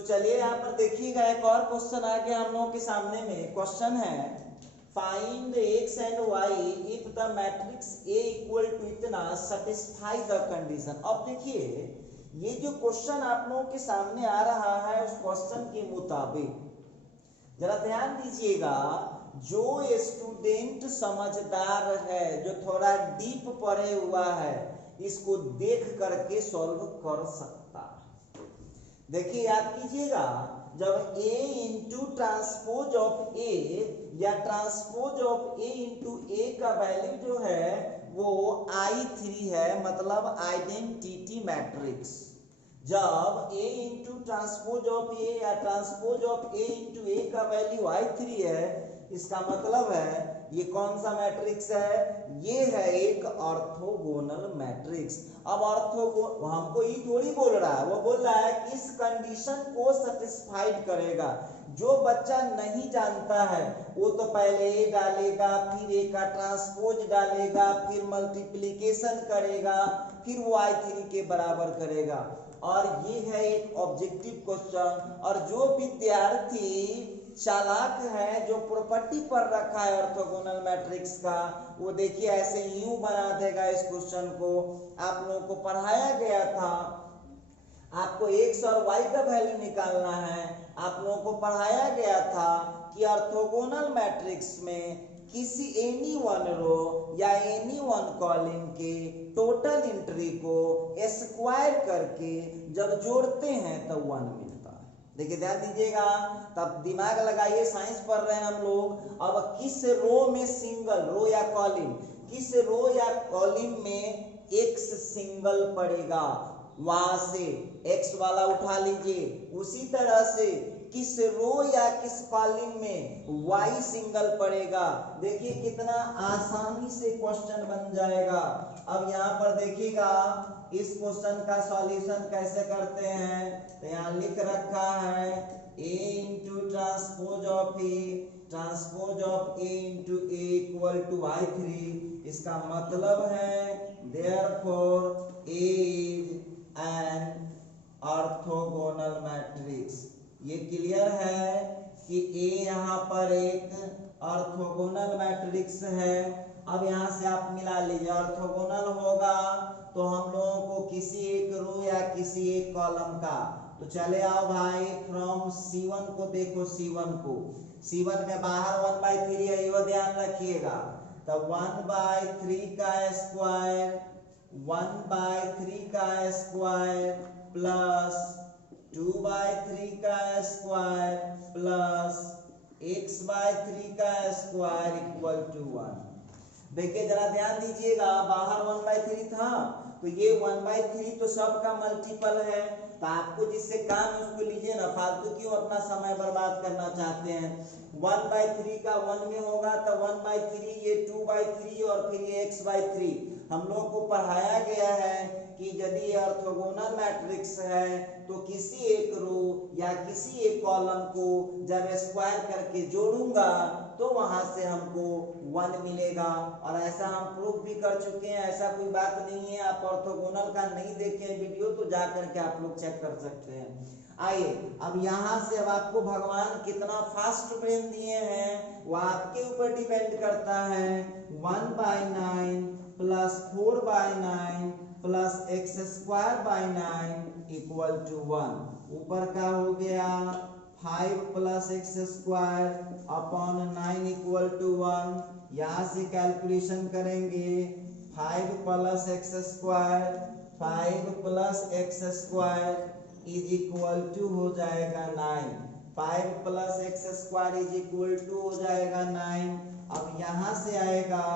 तो चलिए यहाँ पर देखिएगा एक और क्वेश्चन आ गया हम लोगों के सामने में। क्वेश्चन है find x and y if the matrix A equal to इतना सेटिस्फाई द कंडीशन। अब देखिए ये जो क्वेश्चन आप लोगों के सामने आ रहा है उस क्वेश्चन के मुताबिक जरा ध्यान दीजिएगा, जो स्टूडेंट समझदार है, जो थोड़ा डीप पढ़े हुआ है, इसको देख करके सॉल्व कर सकता है। देखिए याद कीजिएगा, जब A into transpose of A या transpose of A into A का वैल्यू जो है वो I3 है, मतलब आइडेंटिटी मैट्रिक्स। जब A into transpose of A या transpose of A into A का वैल्यू I3 है, इसका मतलब है ये कौन सा मैट्रिक्स है? ये है एक ऑर्थोगोनल मैट्रिक्स। अब हमको ये थोड़ी बोल रहा है, वो बोल रहा है कि इस कंडीशन को सेटिस्फाइड करेगा। जो बच्चा नहीं जानता है वो तो पहले ए डालेगा, फिर ए का ट्रांसपोज डालेगा, फिर मल्टीप्लिकेशन करेगा, फिर वो I3 के बराबर करेगा। और ये है एक ऑब्जेक्टिव क्वेश्चन। और जो विद्यार्थी चालाक है, जो प्रॉपर्टी पर रखा है ऑर्थोगोनल मैट्रिक्स का, वो देखिए ऐसे यूं बना देगा इस क्वेश्चन को। आप लोगों को पढ़ाया गया था, आपको x और y का वैल्यू निकालना है। आप लोगों को पढ़ाया गया था कि ऑर्थोगोनल मैट्रिक्स में किसी एनी वन रो या एनी वन कॉलम के टोटल एंट्री को स्क्वायर करके जब जोड़ते हैं तो 1 मिलता है। देखिए ध्यान दीजिएगा, तब दिमाग लगाइए, साइंस पढ़ रहे हैं हम लोग। अब किस रो में सिंगल रो या कॉलम, किस रो या कॉलम में x सिंगल पड़ेगा, वहां से x वाला उठा लीजिए। उसी तरह से किस रो या किस कॉलम में y सिंगल पड़ेगा। देखिए कितना आसानी से क्वेश्चन बन जाएगा। अब यहाँ पर देखिएगा इस क्वेश्चन का सॉल्यूशन कैसे करते हैं, तो यहाँ लिख रखा है a into transpose of A, transpose of A into A equal to I3। इसका मतलब है therefore A is an orthogonal matrix. ये क्लियर है कि A यहाँ पर एक ऑर्थोगोनल मैट्रिक्स है। अब यहाँ से आप मिला लीजिए, ऑर्थोगोनल होगा तो हम लोगों को किसी एक रो या किसी एक कॉलम का, तो चले आओ भाई फ्रॉम C1 को देखो, C1 में बाहर 1/3 है, ये ध्यान रखिएगा। तो 1/3 का स्क्वायर, 1/3 का स्क्वायर प्लस 2/3 का स्क्वायर प्लस x/3 का स्क्वायर इक्वल टू 1। देखिए जरा ध्यान दीजिएगा, बाहर 1/3 था तो ये 1/3 तो सबका मल्टीपल है, तो आपको जिससे काम है उसको लीजिए ना, फालतू क्यों अपना समय बर्बाद करना चाहते हैं। 1/3 का 1 में होगा तो 1/3, ये 2/3 और फिर ये x/3। हम लोग को पढ़ाया गया है कि यदि ऑर्थोगोनल मैट्रिक्स है तो किसी एक रो या किसी एक कॉलम को जब स्क्वायर करके जोड़ूंगा तो वहां से हमको 1 मिलेगा। और ऐसा हम प्रूफ भी कर चुके हैं, ऐसा कोई बात नहीं है। आप ऑर्थोगोनल का नहीं देखे वीडियो तो जा करके आप लोग चेक कर सकते हैं। आइए अब यहाँ से, अब आपको भगवान कितना फास्ट ब्रेन दिए हैं वो आपके ऊपर डिपेंड करता है। 1/9 plus 4/9 plus x² equal to 1। ऊपर का हो गया 5 plus x² upon 9 equal to 1। यहाँ से कैलकुलेशन करेंगे, 5 plus x² is equal to हो जाएगा 9। 5 plus x² is equal to हो जाएगा 9। अब यहाँ से आएगा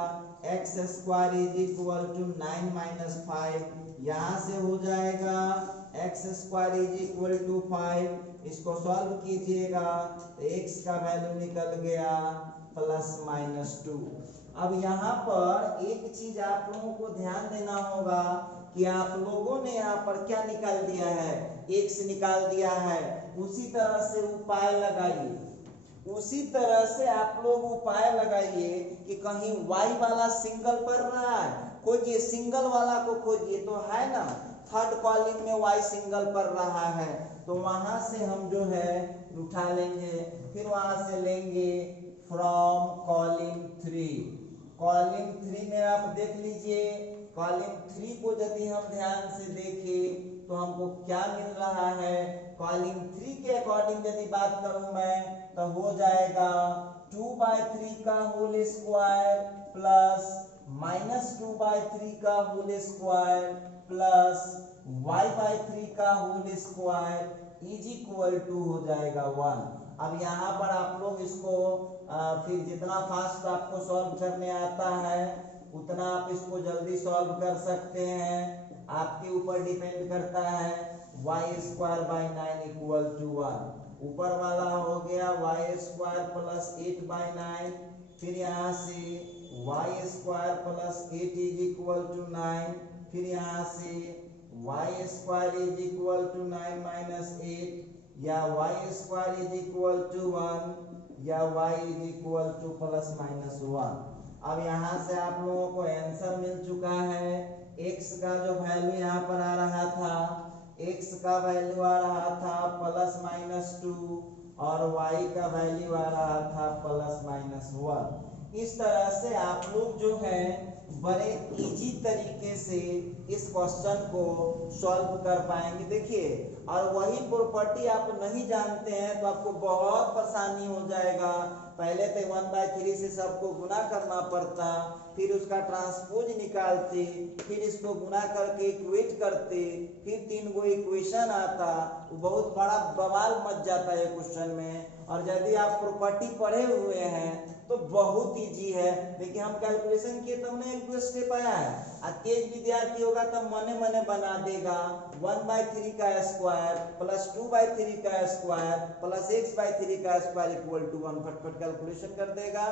x² is equal to 9 minus 5, यहाँ से हो जाएगा x² इज इक्वल टू 5। इसको सॉल्व कीजिएगा तो x का वैल्यू निकल गया ±2। अब यहाँ पर एक चीज आप लोगों को ध्यान देना होगा कि आप लोगों ने यहाँ पर क्या निकाल दिया है, x निकाल दिया है। उसी तरह से उपाय लगाइए, उसी तरह से आप लोग उपाय लगाइए कि कहीं y वाला सिंगल पड़ रहा है, खोजिए, सिंगल वाला को खोजिए, तो है ना थर्ड कॉलम में y सिंगल पर रहा है तो वहां से हम जो है उठा लेंगे, फिर वहां से लेंगे फ्रॉम कॉलम 3। कॉलम 3 में आप देख लीजिए, कॉलम 3 को यदि हम ध्यान से देखें तो हमको क्या मिल रहा है। कॉलम 3 के अकॉर्डिंग यदि बात करूं मैं तो हो जाएगा 2/3 का होल स्क्वायर प्लस -2/3 का होल स्क्वायर प्लस y/3 का whole square is equal to हो जाएगा 1। अब यहाँ पर आप लोग इसको फिर जितना फास्ट आपको सॉल्व करने आता है उतना आप इसको जल्दी सॉल्व कर सकते हैं, आपके ऊपर डिपेंड करता है। y²/9 इक्वल टू 1, ऊपर वाला हो गया y² प्लस 8/9, फिर यहाँ से y² plus 8 is equal to 9, फिर यहाँ से y² is equal to 9 minus 8 या y² इज इक्वल टू 1 या y is equal two plus minus 1। अब यहाँ से आप लोगों को आंसर मिल चुका है। x का जो वैल्यू यहाँ पर आ रहा था, x का वैल्यू आ रहा था +-2 और y का वैल्यू आ रहा था +-1। इस तरह से आप लोग जो है बड़े इजी तरीके से इस क्वेश्चन को सॉल्व कर पाएंगे। देखिए, और वही प्रॉपर्टी आप नहीं जानते हैं तो आपको बहुत परेशानी हो जाएगा। पहले तो 1/3 से सबको गुना करना पड़ता, फिर उसका ट्रांसपोज निकालते, फिर इसको गुना करके इक्वेट करते, फिर 3 गो इक्वेशन आता, वो बहुत बड़ा बवाल मच जाता है क्वेश्चन में। और यदि आप प्रॉपर्टी पढ़े हुए हैं तो बहुत इजी है। देखिए, हम कैलकुलेशन किए तो हमने एक दो स्टेप आया है, और तेज विद्यार्थी होगा तो मने मने बना देगा। 1/3 का स्क्वायर प्लस 2/3 का स्क्वायर प्लस x/3 का स्क्वायर इक्वल टू 1, फटफट कैलकुलेशन कर देगा।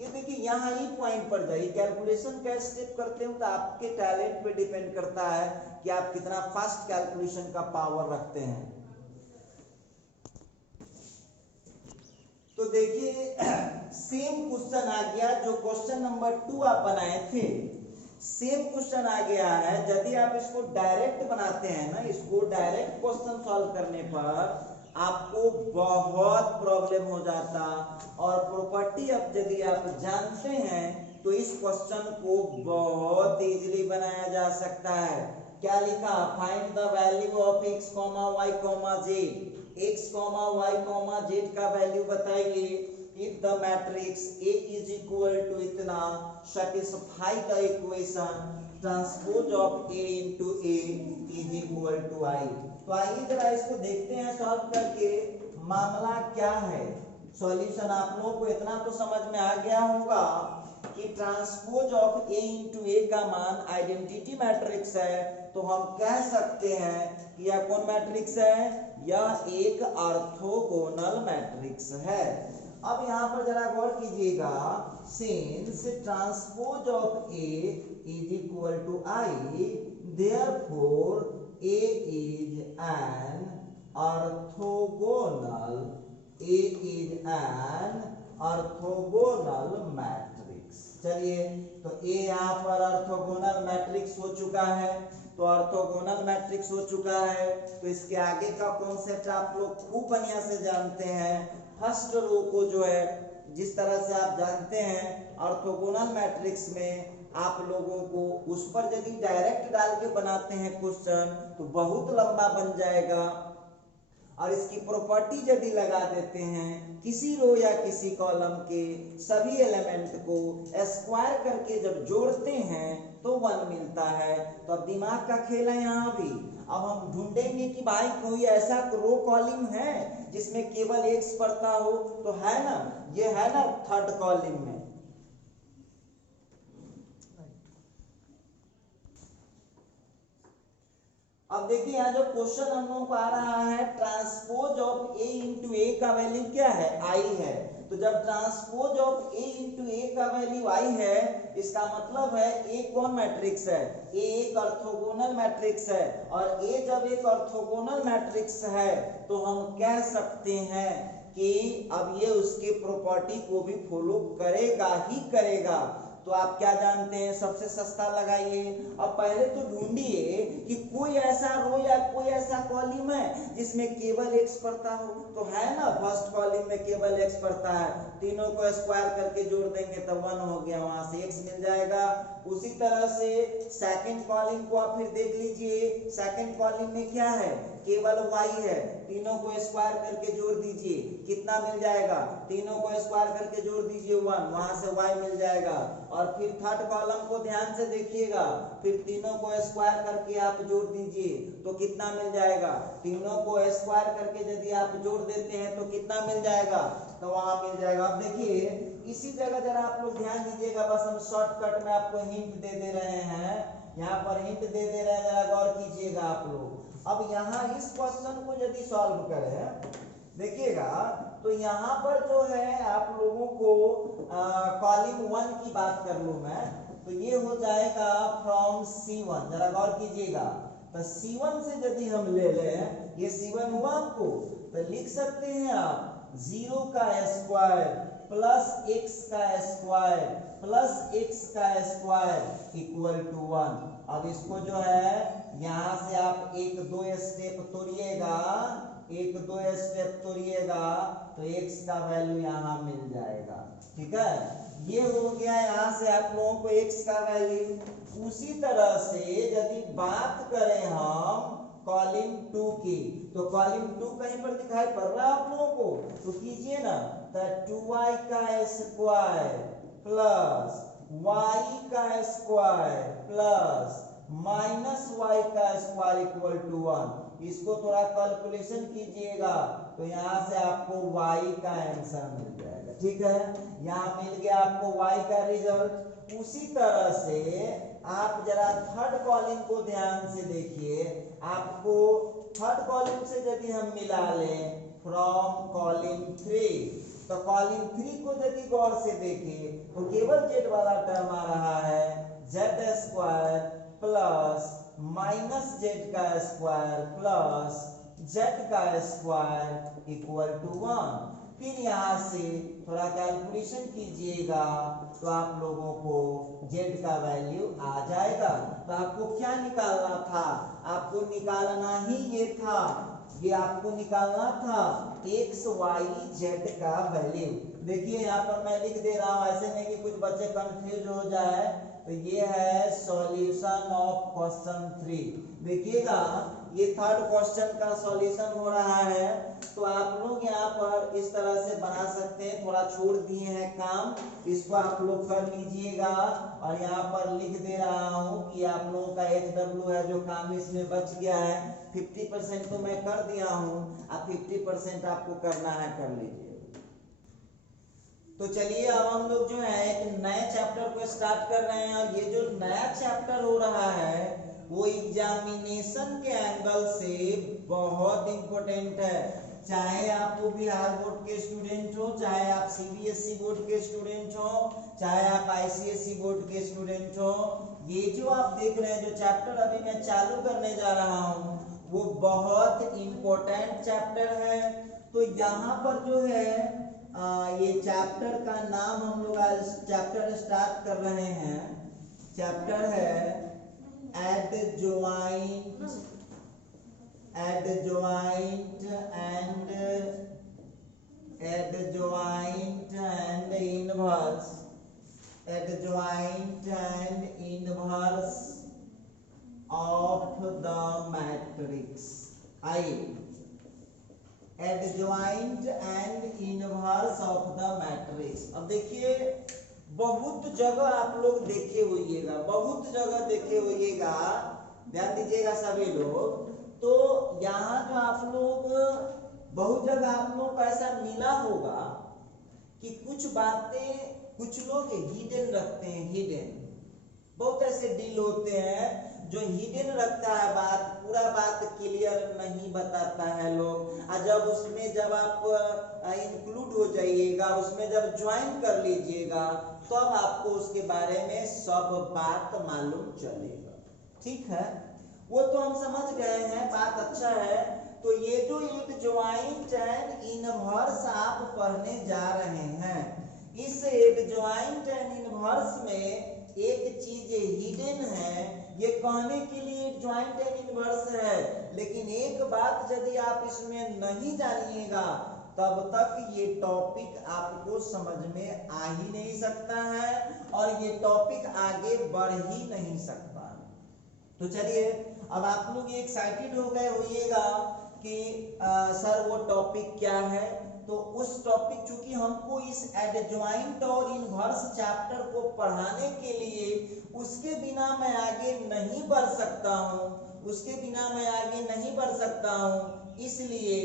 ये देखिए, यहाँ ही पॉइंट पर जाइए, कैलकुलेशन का स्टेप करते हो तो आपके टैलेंट पे डिपेंड करता है कि आप कितना फास्ट कैलकुलेशन का पावर रखते हैं। तो देखिए, सेम क्वेश्चन आ गया जो क्वेश्चन नंबर 2 आप बनाए थे, सेम क्वेश्चन आ गया है। यदि आप इसको डायरेक्ट बनाते हैं ना, इसको डायरेक्ट क्वेश्चन सॉल्व करने पर आपको बहुत प्रॉब्लम हो जाता, और प्रॉपर्टी अब यदि आप जानते हैं तो इस क्वेश्चन को बहुत इजीली बनाया जा सकता है। क्या लिखा? Find the value of x, y, z। x, y, z का वैल्यू बताइए if the matrix A is equal to इतना, satisfy the equation transpose of A into A is equal to I। तो आइए जरा इसको देखते हैं सॉल्व करके मामला क्या है। सॉल्यूशन आप लोगों को इतना तो समझ में आ गया होगा कि transpose of A into A का मान आइडेंटिटी मैट्रिक्स है, तो हम कह सकते हैं कि यह कौन मैट्रिक्स है? यह एक ऑर्थोगोनल मैट्रिक्स है। अब यहाँ पर जरा गौर कीजिएगा, since transpose of A is equal to I, therefore A is an orthogonal, A is an orthogonal matrix. चलिए, तो A यहाँ पर ऑर्थोगोनल मैट्रिक्स हो चुका है, तो ऑर्थोगोनल मैट्रिक्स हो चुका है तो इसके आगे का कॉन्सेप्ट आप लोग खूब बढ़िया से जानते हैं। फर्स्ट रो को जो है जिस तरह से आप जानते हैं ऑर्थोगोनल मैट्रिक्स में आप लोगों को उस पर यदि डायरेक्ट डाल के बनाते हैं क्वेश्चन तो बहुत लंबा बन जाएगा, और इसकी प्रॉपर्टी यदि लगा देते हैं किसी रो या किसी कॉलम के सभी एलिमेंट को स्क्वायर करके जब जोड़ते हैं तो 1 मिलता है। तो अब दिमाग का खेल है यहाँ भी। अब हम ढूंढेंगे कि भाई कोई ऐसा रो कॉलम है जिसमें केवल x पड़ता हो, तो है ना, ये है ना थर्ड कॉलम में। अब देखिए, यहाँ जो क्वेश्चन हम लोगों को आ रहा है, transpose of A into A का वैल्यू क्या है? I है। तो जब transpose of A into A का वैल्यू I है, इसका मतलब है A कौन मैट्रिक्स है? A एक ऑर्थोगोनल मैट्रिक्स है, और A जब एक ऑर्थोगोनल मैट्रिक्स है तो हम कह सकते हैं कि अब ये उसके प्रॉपर्टी को भी फॉलो करेगा ही करेगा। तो आप क्या जानते हैं, सबसे सस्ता लगाइए। अब पहले तो ढूंढिए कि कोई ऐसा रो या कोई ऐसा कॉलम है जिसमें केवल x पड़ता हो। तो है ना, फर्स्ट कॉलम में केवल x पड़ता है, तीनों को स्क्वायर करके जोड़ देंगे तो 1 हो गया, वहां से x मिल जाएगा। उसी तरह से सेकंड कॉलम को आप फिर देख लीजिए, सेकंड कॉलम में क्या है, केवल y है, तीनों को स्क्वायर करके जोड़ दीजिए, कितना मिल जाएगा, तीनों को स्क्वायर करके जोड़ दीजिए 1, वहां से y मिल जाएगा। और फिर थर्ड कॉलम को ध्यान से देखिएगा, फिर तीनों को स्क्वायर करके आप जोड़ दीजिए तो कितना मिल जाएगा, तीनों को स्क्वायर करके यदि आप जोड़ देते हैं तो कितना मिल जाएगा, तो वहां मिल जाएगा। अब देखिए इसी जगह जरा आप लोग ध्यान दीजिएगा, बस हम शॉर्टकट में आपको हिंट दे रहे हैं, यहाँ पर हिंट दे रहे हैं, जरा गौर कीजिएगा आप लोग। अब यहाँ इस क्वेश्चन को यदि सॉल्व करें, देखिएगा तो यहाँ पर जो है आप लोगों को कॉलम 1 की बात कर लूं मैं, तो ये हो जाएगा फ्रॉम C1, जरा गौर कीजिएगा। तो C1 से यदि हम ले लें, ये C1 हुआ आपको, तो लिख सकते हैं आप 0 का स्क्वायर प्लस x का स्क्वायर प्लस x का स्क्वायर इक्वल टू 1। अब इसको जो है यहाँ से आप एक दो स्टेप तोड़िएगा, एक दो स्टेप तोड़िएगा तो x का वैल्यू यहाँ मिल जाएगा। ठीक है, ये हो गया यहाँ से आप लोगों को x का वैल्यू। उसी तरह से यदि बात करें हम कॉलम 2 की, तो कॉलम 2 कहीं पर दिखाई पड़ रहा है आप लोगों को, तो कीजिए ना, तो 2y का स्क्वायर प्लस y का स्क्वायर प्लस माइनस y का स्क्वायर इक्वल टू 1। इसको थोड़ा कैलकुलेशन कीजिएगा तो यहाँ से आपको y का आंसर मिल जाएगा। ठीक है, यहाँ मिल गया आपको y का रिजल्ट। उसी तरह से आप जरा थर्ड कॉलम को ध्यान से देखिए, आपको थर्ड कॉलम से यदि हम मिला लें फ्रॉम कॉलम 3, तो कॉलम 3 को यदि गौर से देखें तो केवल z वाला टर्म आ रहा है, z square plus minus z का स्क्वायर प्लस z का स्क्वायर इक्वल टू 1। फिर यहाँ से थोड़ा कैलकुलेशन कीजिएगा तो आप लोगों को z का वैल्यू आ जाएगा। तो आपको क्या निकालना था, आपको निकालना ही ये था, ये आपको निकालना था x y z का वैल्यू। देखिए यहाँ पर मैं लिख दे रहा हूँ, ऐसे नहीं कि कुछ बच्चे कंफ्यूज हो जाए। तो ये है सॉल्यूशन ऑफ क्वेश्चन 3। देखिएगा ये थर्ड क्वेश्चन का सॉल्यूशन हो रहा है, तो आप लोग यहाँ पर इस तरह से बना सकते हैं। थोड़ा छोड़ दिए हैं काम, इसको आप लोग कर लीजिएगा। और यहाँ पर लिख दे रहा हूँ कि आप लोगों का HW है जो काम इसमें बच गया है, 50% तो मैं कर दिया हूँ, अब 50% आपको करना है, कर लीजिए। तो चलिए अब हम लोग जो है एक नए चैप्टर को स्टार्ट कर रहे हैं। और ये जो नया चैप्टर हो रहा है वो एग्जामिनेशन के एंगल से बहुत इंपॉर्टेंट है। चाहे आप वो बिहार बोर्ड के स्टूडेंट हो, चाहे आप CBSE बोर्ड के स्टूडेंट हो, चाहे आप ICSE बोर्ड के स्टूडेंट हो, ये जो आप देख रहे हैं जो चैप्टर अभी मैं चालू करने जा रहा हूँ वो बहुत इंपॉर्टेंट चैप्टर है। तो यहाँ पर जो है ये चैप्टर का नाम हम लोग आज चैप्टर स्टार्ट कर रहे हैं। चैप्टर है adjoint inverse of the matrix. Adjoint and inverse of the matrix. अब देखिए बहुत जगह आप लोग देखे होइएगा, बहुत जगह देखे होइएगा, ध्यान दीजिएगा सभी लोग। तो यहाँ जो आप लोग बहुत जगह आप लोग को ऐसा मिला होगा कि कुछ बातें कुछ लोग हिडन रखते हैं, हिडन। बहुत ऐसे डील होते हैं जो हिडन रखता है बात, पूरा बात क्लियर नहीं बताता है लोग। और जब उसमें जब आप इंक्लूड हो जाइएगा, उसमें जब ज्वाइन कर लीजिएगा तब तो आपको उसके बारे में सब बात मालूम चलेगा। ठीक है, वो तो हम समझ गए हैं, बात अच्छा है। तो ये जो एडजॉइंट एंड इनवर्स आप पढ़ने जा रहे हैं, इस एडजॉइंट एंड इनवर्स में एक चीज हिडन है, ये कहने के लिए एडजॉइंट एंड इनवर्स है, लेकिन एक बात यदि आप इसमें नहीं जानिएगा तब तक ये टॉपिक आपको समझ में आ ही नहीं सकता है और ये टॉपिक आगे बढ़ ही नहीं सकता। तो चलिए अब आप लोग ये एक्साइटेड हो गए होइएगा कि सर वो टॉपिक क्या है। तो उस टॉपिक, चूंकि हमको इस एडजॉइंट और इनवर्स चैप्टर को पढ़ाने के लिए उसके बिना मैं आगे नहीं बढ़ सकता हूँ, उसके बिना मैं आगे नहीं बढ़ सकता हूँ, इसलिए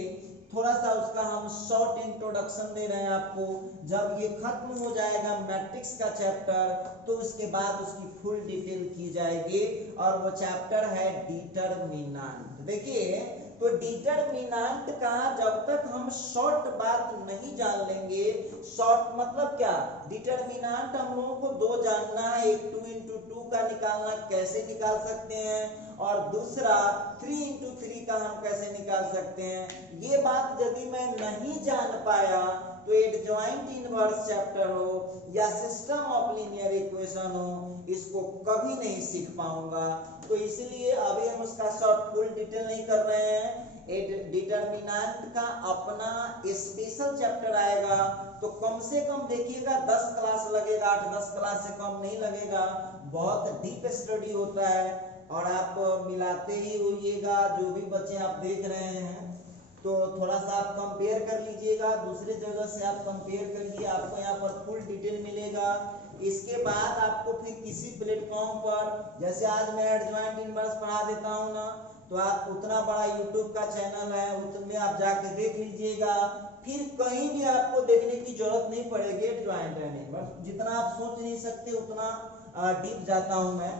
थोड़ा सा उसका हम शॉर्ट इंट्रोडक्शन दे रहे हैं आपको। जब ये खत्म हो जाएगा मैट्रिक्स का चैप्टर तो उसके बाद उसकी फुल डिटेल की जाएगी और वो चैप्टर है डिटरमिनेंट। देखिए तो डिटरमिनेंट का जब तक हम शॉर्ट बात नहीं जान लेंगे, शॉर्ट मतलब क्या, डिटरमिनेंट हम लोगों को दो जानना है, एक 2 into 2 का निकालना कैसे निकाल सकते हैं और दूसरा 3 into 3 का हम कैसे निकाल सकते हैं। ये बात यदि मैं नहीं जान पाया तो एडजॉइंट इनवर्स चैप्टर हो या सिस्टम ऑफ लीनियर इक्वेशन हो, इसको कभी नहीं सीख पाऊंगा। तो इसलिए अभी हम उसका शॉर्ट फुल डिटेल नहीं कर रहे हैं। डिटरमिनेंट का अपना स्पेशल चैप्टर आएगा तो कम से कम देखिएगा 10 क्लास लगेगा, 8-10 क्लास से कम नहीं लगेगा। बहुत डीप स्टडी होता है और आप मिलाते ही होइएगा, जो भी बच्चे आप देख रहे हैं तो थोड़ा सा आप कंपेयर कर लीजिएगा, दूसरे जगह से आप कंपेयर करिए, आपको यहाँ पर फुल डिटेल मिलेगा। इसके बाद आपको फिर किसी प्लेटफॉर्म पर, जैसे आज मैं एडजॉइंट इनवर्स पढ़ा देता हूँ ना, तो आप उतना बड़ा यूट्यूब का चैनल है उसमें आप जाके देख लीजिएगा, फिर कहीं भी आपको देखने की जरूरत नहीं पड़ेगी एडजॉइंट एंड इनवर्स। जितना आप सोच नहीं सकते उतना डीप जाता हूं मैं।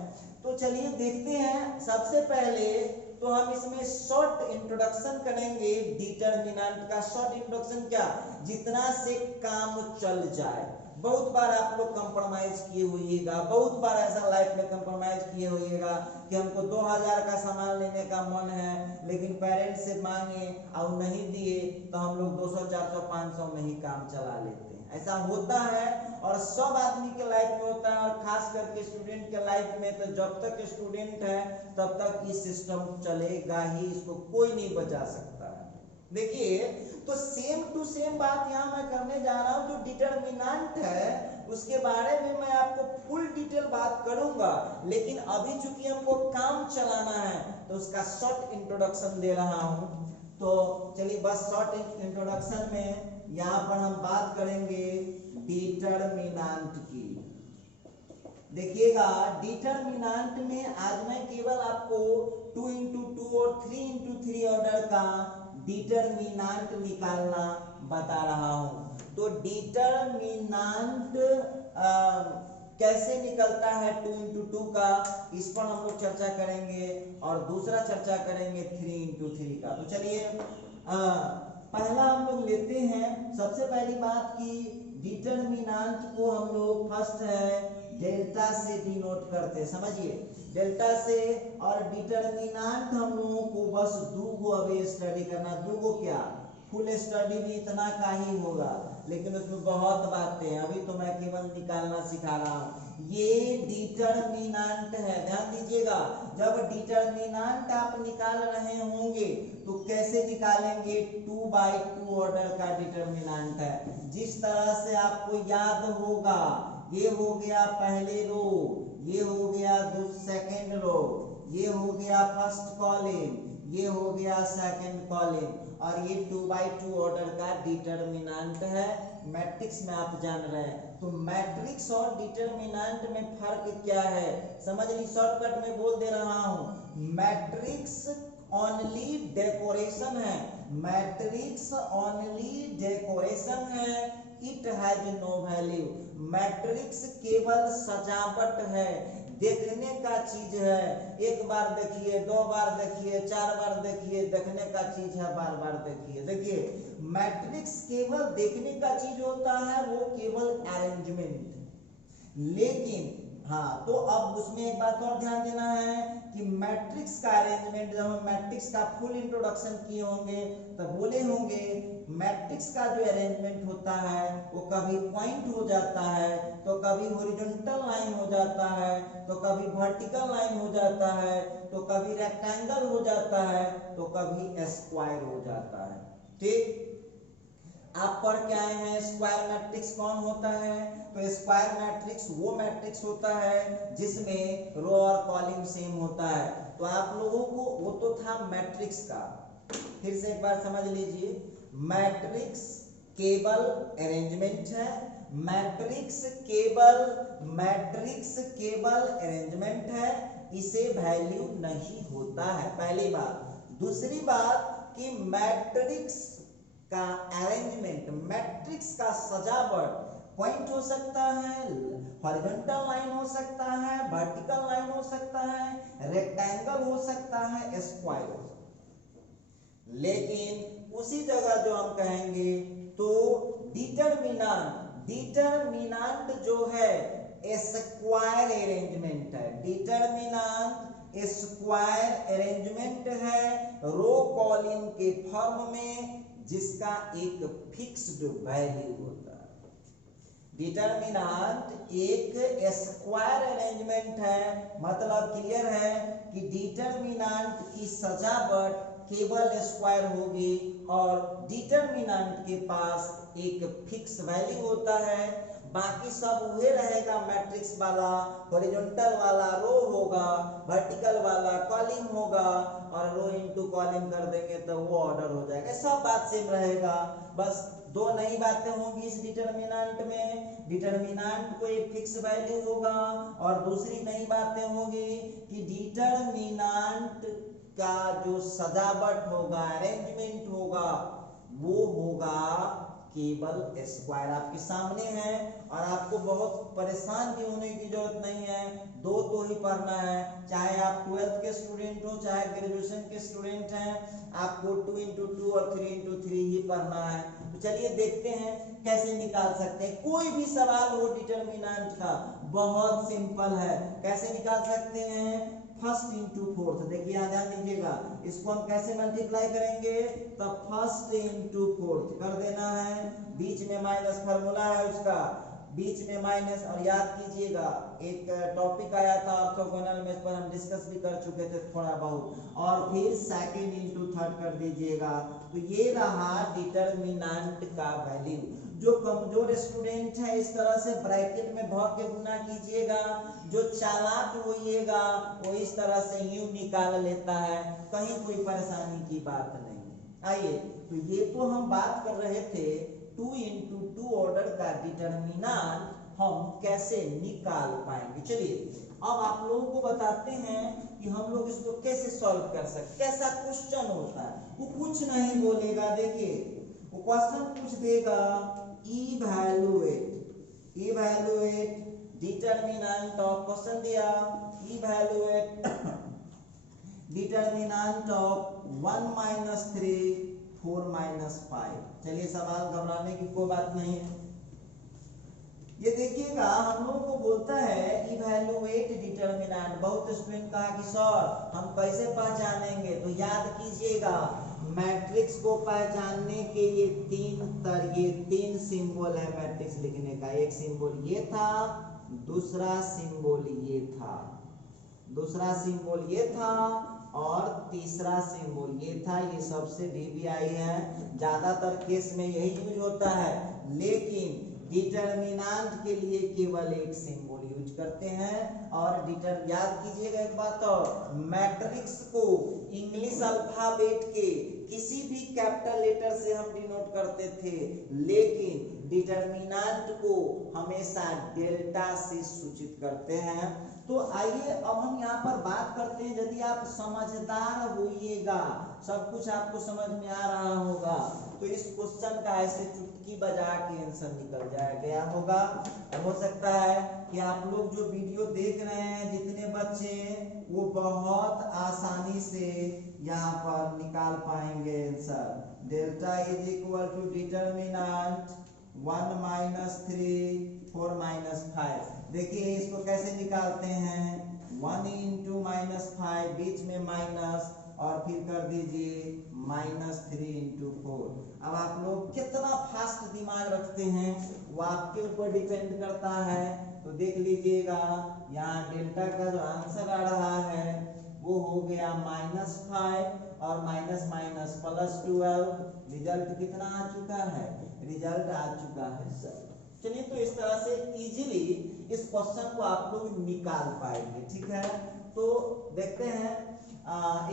तो चलिए देखते हैं। सबसे पहले तो हम इसमें शॉर्ट इंट्रोडक्शन करेंगे डिटरमिनेंट का। शॉर्ट इंट्रोडक्शन क्या, जितना से काम चल जाए। बहुत बार आप लोग कंप्रोमाइज किए होइएगा, बहुत बार ऐसा लाइफ में कंप्रोमाइज किए होइएगा कि हमको 2000 का सामान लेने का मन है लेकिन पेरेंट्स से मांगे और नहीं दिए तो हम लोग 200, 400, 500 में ही काम चला लेते हैं। ऐसा होता है और सब आदमी के लाइफ में होता है और खास करके स्टूडेंट के लाइफ में। तो जब तक स्टूडेंट है तब तक ये सिस्टम चलेगा ही, इसको कोई नहीं बचा सकता है। देखिए तो सेम टू सेम बात यहाँ मैं करने जा रहा हूँ। जो डिटरमिनेंट है उसके बारे में मैं आपको फुल डिटेल बात करूंगा, लेकिन अभी चूंकि हमको काम चलाना है तो उसका शॉर्ट इंट्रोडक्शन दे रहा हूँ। तो चलिए बस शॉर्ट इंट्रोडक्शन में यहाँ पर हम बात करेंगे डिटरमिनेंट की। देखिएगा डिटरमिनेंट में आज मैं केवल आपको 2 into 2 और 3 into 3 ऑर्डर का डिटरमिनेंट निकालना बता रहा हूं। तो डिटरमिनेंट कैसे निकलता है 2 into 2 का, इस पर हम लोग चर्चा करेंगे और दूसरा चर्चा करेंगे 3 into 3 का। तो चलिए पहला हम लोग लेते हैं। सबसे पहली बात की डिटरमिनेंट को हम लोग फर्स्ट है डेल्टा से डिनोट करते हैं, समझिए डेल्टा से। और डिटरमिनेंट हम लोगों को बस 2 गो अभी स्टडी करना, 2 गो क्या, फुल स्टडी भी इतना का ही होगा लेकिन उसमें बहुत बातें हैं, अभी तो मैं केवल निकालना सिखा रहा हूँ। ये डिटरमिनेंट है, ध्यान दीजिएगा। जब डिटरमिनेंट आप निकाल रहे होंगे तो कैसे निकालेंगे, 2/2 ऑर्डर का डिटरमिनेंट है। जिस तरह से आपको याद होगा, ये हो गया पहले रो, ये हो गया सेकंड रो, ये हो गया फर्स्ट कॉलम, ये हो गया सेकंड कॉलम, और ये 2/2 ऑर्डर का डिटरमिनेंट है। मैट्रिक्स में आप जान रहे हैं। तो मैट्रिक्स और डिटरमिनेंट में फर्क क्या है समझ ली, शॉर्टकट में बोल दे रहा हूं। मैट्रिक्स ओनली डेकोरेशन है, मैट्रिक्स ओनली डेकोरेशन है, it has no value. Matrix केवल सजावट है, देखने का चीज है। एक बार देखिए, 2 बार देखिए, 4 बार देखिए, देखने का चीज है, बार बार देखिए। देखिए मैट्रिक्स केवल देखने का चीज होता है, वो केवल अरेंजमेंट। लेकिन हाँ, तो अब उसमें एक बात और ध्यान देना है कि मैट्रिक्स का अरेंजमेंट, जब हम मैट्रिक्स का फुल इंट्रोडक्शन किए होंगे तब बोले होंगे मैट्रिक्स का जो अरेंजमेंट होता है वो कभी पॉइंट हो जाता है, तो कभी हॉरिजॉन्टल लाइन हो जाता है, तो कभी वर्टिकल लाइन हो जाता है, तो कभी रेक्टेंगल हो जाता है, तो कभी स्क्वायर हो जाता है। ठीक, आप पढ़ के आए हैं स्क्वायर मैट्रिक्स कौन होता है? तो स्क्वायर मैट्रिक्स वो मैट्रिक्स होता है जिसमें रो और कॉलम सेम होता है। तो आप लोगों को वो तो था मैट्रिक्स का, फिर से एक बार समझ लीजिए, मैट्रिक्स केवल अरेंजमेंट है, मैट्रिक्स केवल अरेंजमेंट है, इसे वैल्यू नहीं होता है, पहली बात। दूसरी बात कि मैट्रिक्स का अरेंजमेंट, मैट्रिक्स का सजावट पॉइंट हो सकता है, हॉरिजॉन्टल लाइन हो सकता है, वर्टिकल लाइन हो सकता है, रेक्टेंगल हो सकता है, स्क्वायर हो सकता है। लेकिन उसी जगह जो हम कहेंगे तो डिटरमिनेंट जो है स्क्वायर अरेंजमेंट है, डिटरमिनेंट स्क्वायर अरेंजमेंट है रो कॉलम के फॉर्म में, जिसका एक फिक्स्ड वैल्यू होता है। डिटरमिनेंट एक स्क्वायर अरेंजमेंट है, मतलब क्लियर है कि डिटरमिनेंट की सजावट केवल स्क्वायर होगी और डिटरमिनेंट के पास एक फिक्स वैल्यू होता है, बाकी सब वही रहेगा मैट्रिक्स वाला, हॉरिजॉन्टल वाला रो होगा, वर्टिकल वाला कॉलम होगा, और रो इनटू कॉलम कर देंगे तो वो ऑर्डर हो जाएगा, सब बात सेम रहेगा। बस दो नई बातें होंगी इस डिटरमिनेंट में, डिटरमिनेंट को एक फिक्स वैल्यू होगा, और दूसरी नई बातें होगी कि डिटरमिनेंट का जो सजावट होगा, अरेंजमेंट होगा, वो होगा केवल स्क्वायर। आपके सामने है और आपको बहुत परेशान भी होने की जरूरत नहीं है, दो तो ही पढ़ना है, चाहे आप 12th के स्टूडेंट हो चाहे ग्रेजुएशन के स्टूडेंट हैं, आपको 2 into 2 और 3 into 3 ही पढ़ना है। तो चलिए देखते हैं कैसे निकाल सकते हैं। कोई भी सवाल हो डिटरमिनेंट का, बहुत सिंपल है, कैसे निकाल सकते हैं? फर्स्ट इंटू फोर्थ, देखिए यहाँ ध्यान दीजिएगा, इसको हम कैसे मल्टीप्लाई करेंगे? तो फर्स्ट इंटू फोर्थ कर देना है, बीच में माइनस, फार्मूला है उसका, बीच में माइनस। और याद कीजिएगा एक टॉपिक आया था ऑर्थोगोनल में, इस पर हम डिस्कस भी कर चुके थे थोड़ा बहुत, और फिर सेकंड इंटू थर्ड कर दीजिएगा। तो ये रहा डिटरमिनेंट का वैल्यू। जो कमजोर स्टूडेंट है इस तरह से ब्रैकेट में भाग के गुना कीजिएगा, जो चालाक होइएगा वो इस तरह से यूं निकाल लेता है, कहीं कोई परेशानी की बात नहीं। आइए, तो ये तो हम बात कर रहे थे 2 into 2 ऑर्डर का डिटरमिनेंट हम कैसे निकाल पाएंगे। चलिए अब आप लोगों को बताते हैं कि हम लोग इसको कैसे सॉल्व कर सकते, कैसा क्वेश्चन होता है। वो कुछ नहीं बोलेगा, देखिए वो क्वेश्चन पूछ देगा इवैल्यूएट डिटरमिनेंट ऑफ, क्वेश्चन दिया इवैल्यूएट डिटरमिनेंट ऑफ 1 - 3 4 - 5। चलिए सवाल घबराने की कोई बात नहीं है। ये देखिएगा हम लोगों को बोलता है इवैल्यूएट डिटरमिनेंट। बहुत स्टूडेंट कहा कि सर हम कैसे पहचानेंगे? तो याद कीजिएगा मैट्रिक्स को पहचानने के ये तीन सिंबल है मैट्रिक्स लिखने का। एक सिंबल ये था, दूसरा सिंबल ये था, दूसरा सिंबल ये था, और तीसरा सिंबल ये था। ये सबसे डीबीआई है, ज्यादातर केस में यही यूज होता है, लेकिन डिटरमिनेंट के लिए केवल एक सिंबल यूज करते हैं। और याद कीजिएगा एक बात और, मैट्रिक्स को इंग्लिश अल्फाबेट के किसी भी कैपिटल लेटर से हम डिनोट करते थे, लेकिन डिटरमिनेंट को हमेशा डेल्टा से सूचित करते हैं। तो आइए अब हम यहाँ पर बात करते हैं, यदि आप समझदार होइएगा, सब कुछ आपको समझ में आ रहा होगा, तो इस क्वेश्चन का ऐसे चुटकी बजा के आंसर निकल जाएगा होगा। हो सकता है कि आप लोग जो वीडियो देख रहे हैं जितने बच्चे, वो बहुत आसानी से यहाँ पर निकाल पाएंगे answer. Delta is equal to determinant 1 - 3 4 - 5। देखिए इसको कैसे निकालते हैं, 1 इंटू -5 बीच में माइनस और फिर कर दीजिए -3 इंटू 4। अब आप लोग कितना फास्ट दिमाग रखते हैं वो आपके ऊपर डिपेंड करता है। तो देख लीजिएगा यहाँ डेल्टा का जो आंसर आ रहा है वो हो गया -5 और माइनस माइनस +12। रिजल्ट कितना आ चुका है, रिजल्ट आ चुका है सर। चलिए तो इस तरह से इजीली इस क्वेश्चन को आप लोग निकाल पाएंगे, ठीक है। तो देखते हैं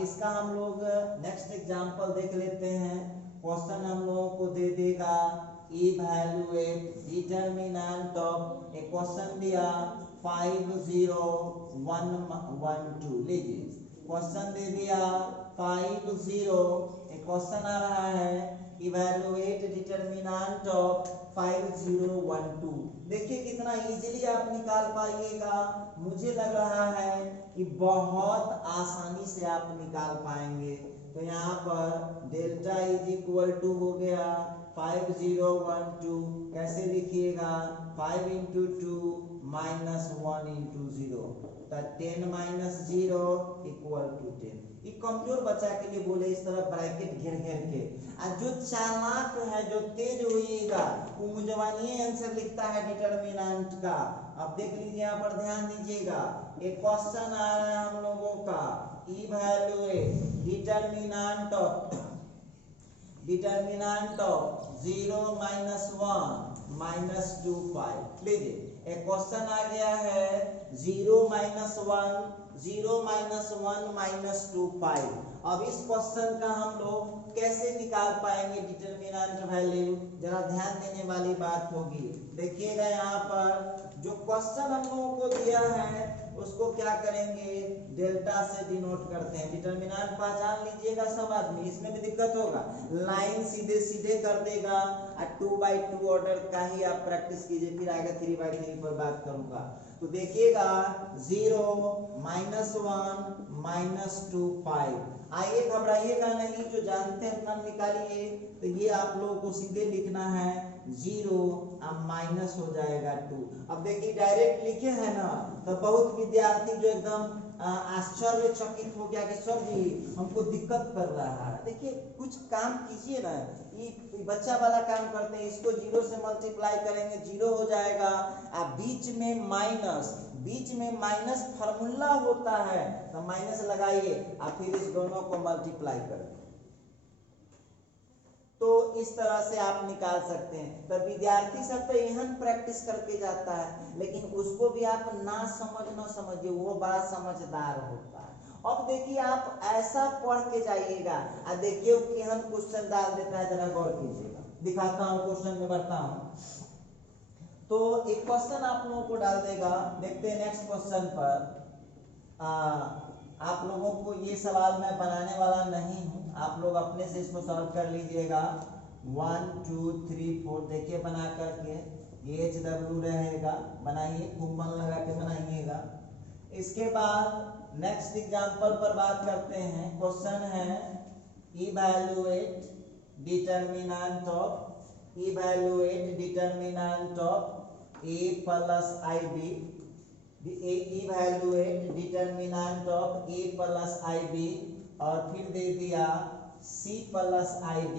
इसका हम लोग नेक्स्ट एग्जांपल देख लेते हैं। क्वेश्चन हम लोगों को दे देगा इवैल्यूएट डिटरमिनेंट ऑफ, एक क्वेश्चन दिया 5 0 1 1 2। लीजिए क्वेश्चन दे दिया 5 0, एक क्वेश्चन आ रहा है इवैल्यूएट डिटरमिनेंट ऑफ 5 0 1 2। देखिए कितना इजीली आप निकाल पाइएगा। मुझे लग रहा है कि बहुत आसानी से आप निकाल पाएंगे। तो यहाँ पर डेल्टा इज इक्वल टू हो गया 5 0 1 2। कैसे लिखिएगा, 5 इंटू 2 -1 इंटू 0, तो 10 - 0 इक्वल टू 10। ये कमजोर बच्चा के लिए बोले इस तरह ब्रैकेट घेर घेर के। और जो चालाक है, जो तेज होइएगा, वो मुंजवानी आंसर लिखता है डिटरमिनेंट का। अब देख लीजिए यहाँ पर ध्यान दीजिएगा, एक क्वेश्चन आ रहा है हम लोगों का इवैल्यूएट डिटरमिनेंट ऑफ 0 -1 -2 5। लीजिए एक क्वेश्चन आ गया है 0 - 1 -2 5। अब इस क्वेश्चन का हम लोग कैसे निकाल पाएंगे डिटरमिनेंट वैल्यू, जरा ध्यान देने वाली बात होगी। देखिएगा यहाँ पर जो क्वेश्चन हम लोगों को दिया है उसको क्या करेंगे, डेल्टा से डिनोट करते हैं। डिटरमिनेंट पहचान लीजिएगा सब आदमी, इसमें भी दिक्कत होगा, लाइन सीधे सीधे कर देगा। 2/2 ऑर्डर का ही आप प्रैक्टिस कीजिए, फिर आगे 3/3 पर बात करूंगा। तो देखिएगा 0 -1 -2 5। आइए घबराइएगा नहीं, जो जानते हैं उतना निकालिए। तो ये आप लोगों को सीधे लिखना है 0 अब माइनस हो जाएगा 2। अब देखिए डायरेक्ट लिखे हैं ना, तो बहुत विद्यार्थी जो एकदम आश्चर्यचकित हो गया कि सर जी हमको दिक्कत कर रहा है। देखिए कुछ काम कीजिए ना, ये बच्चा वाला काम करते हैं, इसको 0 से मल्टीप्लाई करेंगे 0 हो जाएगा। अब बीच में माइनस फार्मूला होता है, तो माइनस लगाइए और फिर इस दोनों को मल्टीप्लाई करें। तो इस तरह से आप निकाल सकते हैं। तो विद्यार्थी सब तो एहन प्रैक्टिस करके जाता है, लेकिन उसको भी आप ना समझिए, वो बड़ा समझदार होता है। अब देखिए आप ऐसा पढ़ के जाइएगा और देखिए केहन क्वेश्चन डाल देता है, जरा गौर कीजिएगा। दिखाता हूँ, क्वेश्चन में बढ़ता हूँ। तो एक क्वेश्चन आप लोगों को डाल देगा, देखते हैं नेक्स्ट क्वेश्चन पर। आप लोगों को ये सवाल मैं बनाने वाला नहीं हूँ, आप लोग अपने से इसको सॉल्व कर लीजिएगा। 1 2 3 4 देखिए बना करके, ये HW रहेगा, बनाइए, खूब मन लगा के बनाइएगा। इसके बाद नेक्स्ट एग्जांपल पर बात करते हैं। क्वेश्चन है evaluate determinant of A plus IB। Evaluate determinant of A plus IB, और फिर दे दिया C plus ID।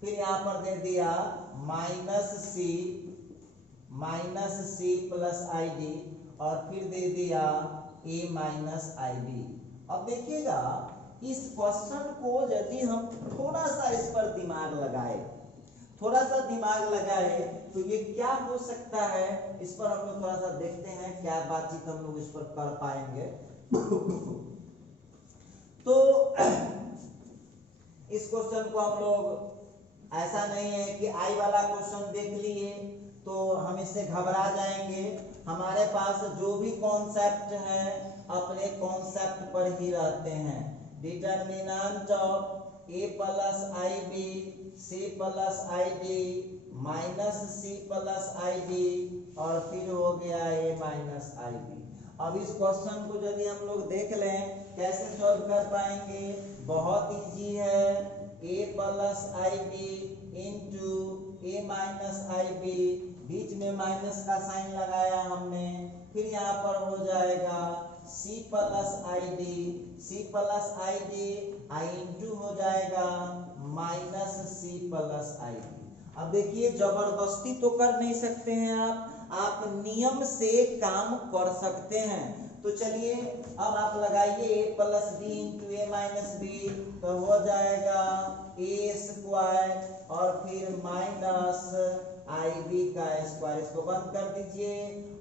फिर यहाँ पर दे दिया -C plus ID, और फिर दे दिया A minus IB। अब देखिएगा इस क्वेश्चन को यदि हम थोड़ा सा इस पर दिमाग लगाए, तो ये क्या हो सकता है, इस पर हम लोग थोड़ा सा देखते हैं क्या बातचीत हम लोग इस पर कर पाएंगे। तो इस क्वेश्चन को हम लोग, ऐसा नहीं है कि आई वाला क्वेश्चन देख लिए तो हम इससे घबरा जाएंगे। हमारे पास जो भी कॉन्सेप्ट है अपने कॉन्सेप्ट पर ही रहते हैं। Determinant of A plus IB, C plus ID, minus C plus ID, और फिर हो गया A minus IB। अब इस क्वेश्चन को यदि हम लोग देख लें कैसे सॉल्व कर पाएंगे, बहुत इजी है। A plus IB into A minus IB बीच में माइनस का साइन लगाया हमने, फिर यहाँ पर हो जाएगा c plus I D, C plus I D, I into हो जाएगा minus C plus I D. अब देखिए जबरदस्ती तो कर नहीं सकते हैं आप नियम से काम कर सकते हैं। तो चलिए अब आप लगाइए a plus B into A minus B, तो हो जाएगा ए स्क्वायर और फिर माइनस आई बी का स्क्वायर। इसको बंद कर दीजिए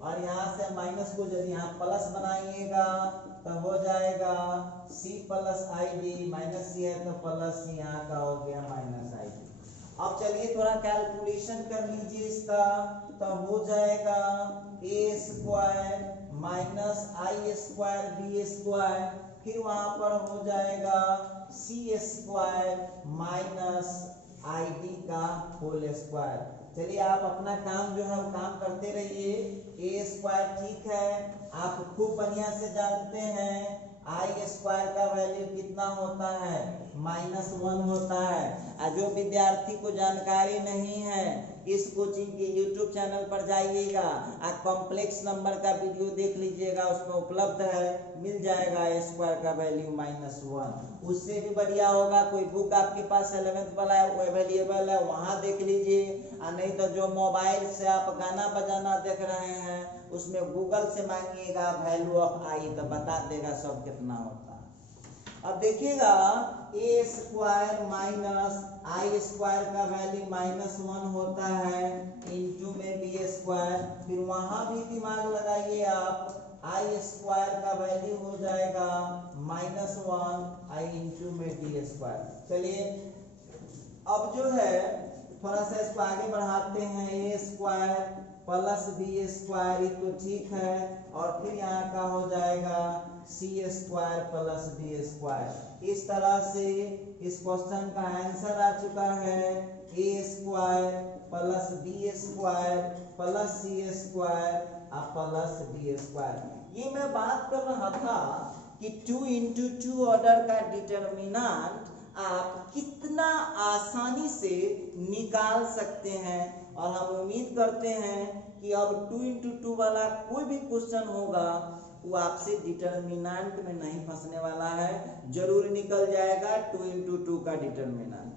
और यहाँ से माइनस को जब यहाँ प्लस बनाइएगा तो हो जाएगा c plus I D, minus C है तो प्लस यहाँ का हो गया माइनस आई डी। अब चलिए थोड़ा कैलकुलेशन कर लीजिए इसका, तो हो जाएगा A square minus I square B square, फिर वहां पर हो जाएगा सी स्क्वायर माइनस आई डी का होल स्क्वायर। चलिए आप अपना काम जो है वो काम करते रहिए। ए स्क्वायर ठीक है, आप खूब बढ़िया से जानते हैं आई स्क्वायर का वैल्यू कितना होता है, -1 होता है। जो विद्यार्थी को जानकारी नहीं है इस कोचिंग के YouTube चैनल पर जाइएगा, कॉम्प्लेक्स नंबर का वीडियो देख लीजिएगा, उसमें उपलब्ध है, मिल जाएगा ए स्क्वायर का वैल्यू -1। उससे भी बढ़िया होगा कोई बुक आपके पास 11th वाला अवेलेबल है वहाँ देख लीजिए, नहीं तो जो मोबाइल से आप गाना बजाना देख रहे हैं उसमें गूगल से मांगिएगा वैल्यू ऑफ आई, तो बता देगा सब कितना होता है। अब देखिएगा ए स्क्वायर माइनस आई स्क्वायर का वैल्यू -1 होता है, इंटू में बी स्क्वायर, फिर वहां भी दिमाग लगाइए आप, आई स्क्वायर का वैल्यू हो जाएगा -1 आई इंटू में डी स्क्वायर। चलिए अब जो है थोड़ा सा इसको आगे बढ़ाते हैं, ए स्क्वायर प्लस बी स्क्वायर तो ठीक है, और फिर यहाँ का हो जाएगा सी स्क्वायर प्लस डी स्क्वायर। इस तरह से इस क्वेश्चन का आंसर आ चुका है A square plus B square plus C square plus D square. ये मैं बात कर रहा था कि 2 into 2 ऑर्डर का डिटर्मिनेंट आप कितना आसानी से निकाल सकते हैं, और हम उम्मीद करते हैं कि अब 2 into 2 वाला कोई भी क्वेश्चन होगा वो आपसे डिटर्मिनेंट में नहीं फंसने वाला है, जरूर निकल जाएगा 2 into 2 का डिटर्मिनेंट।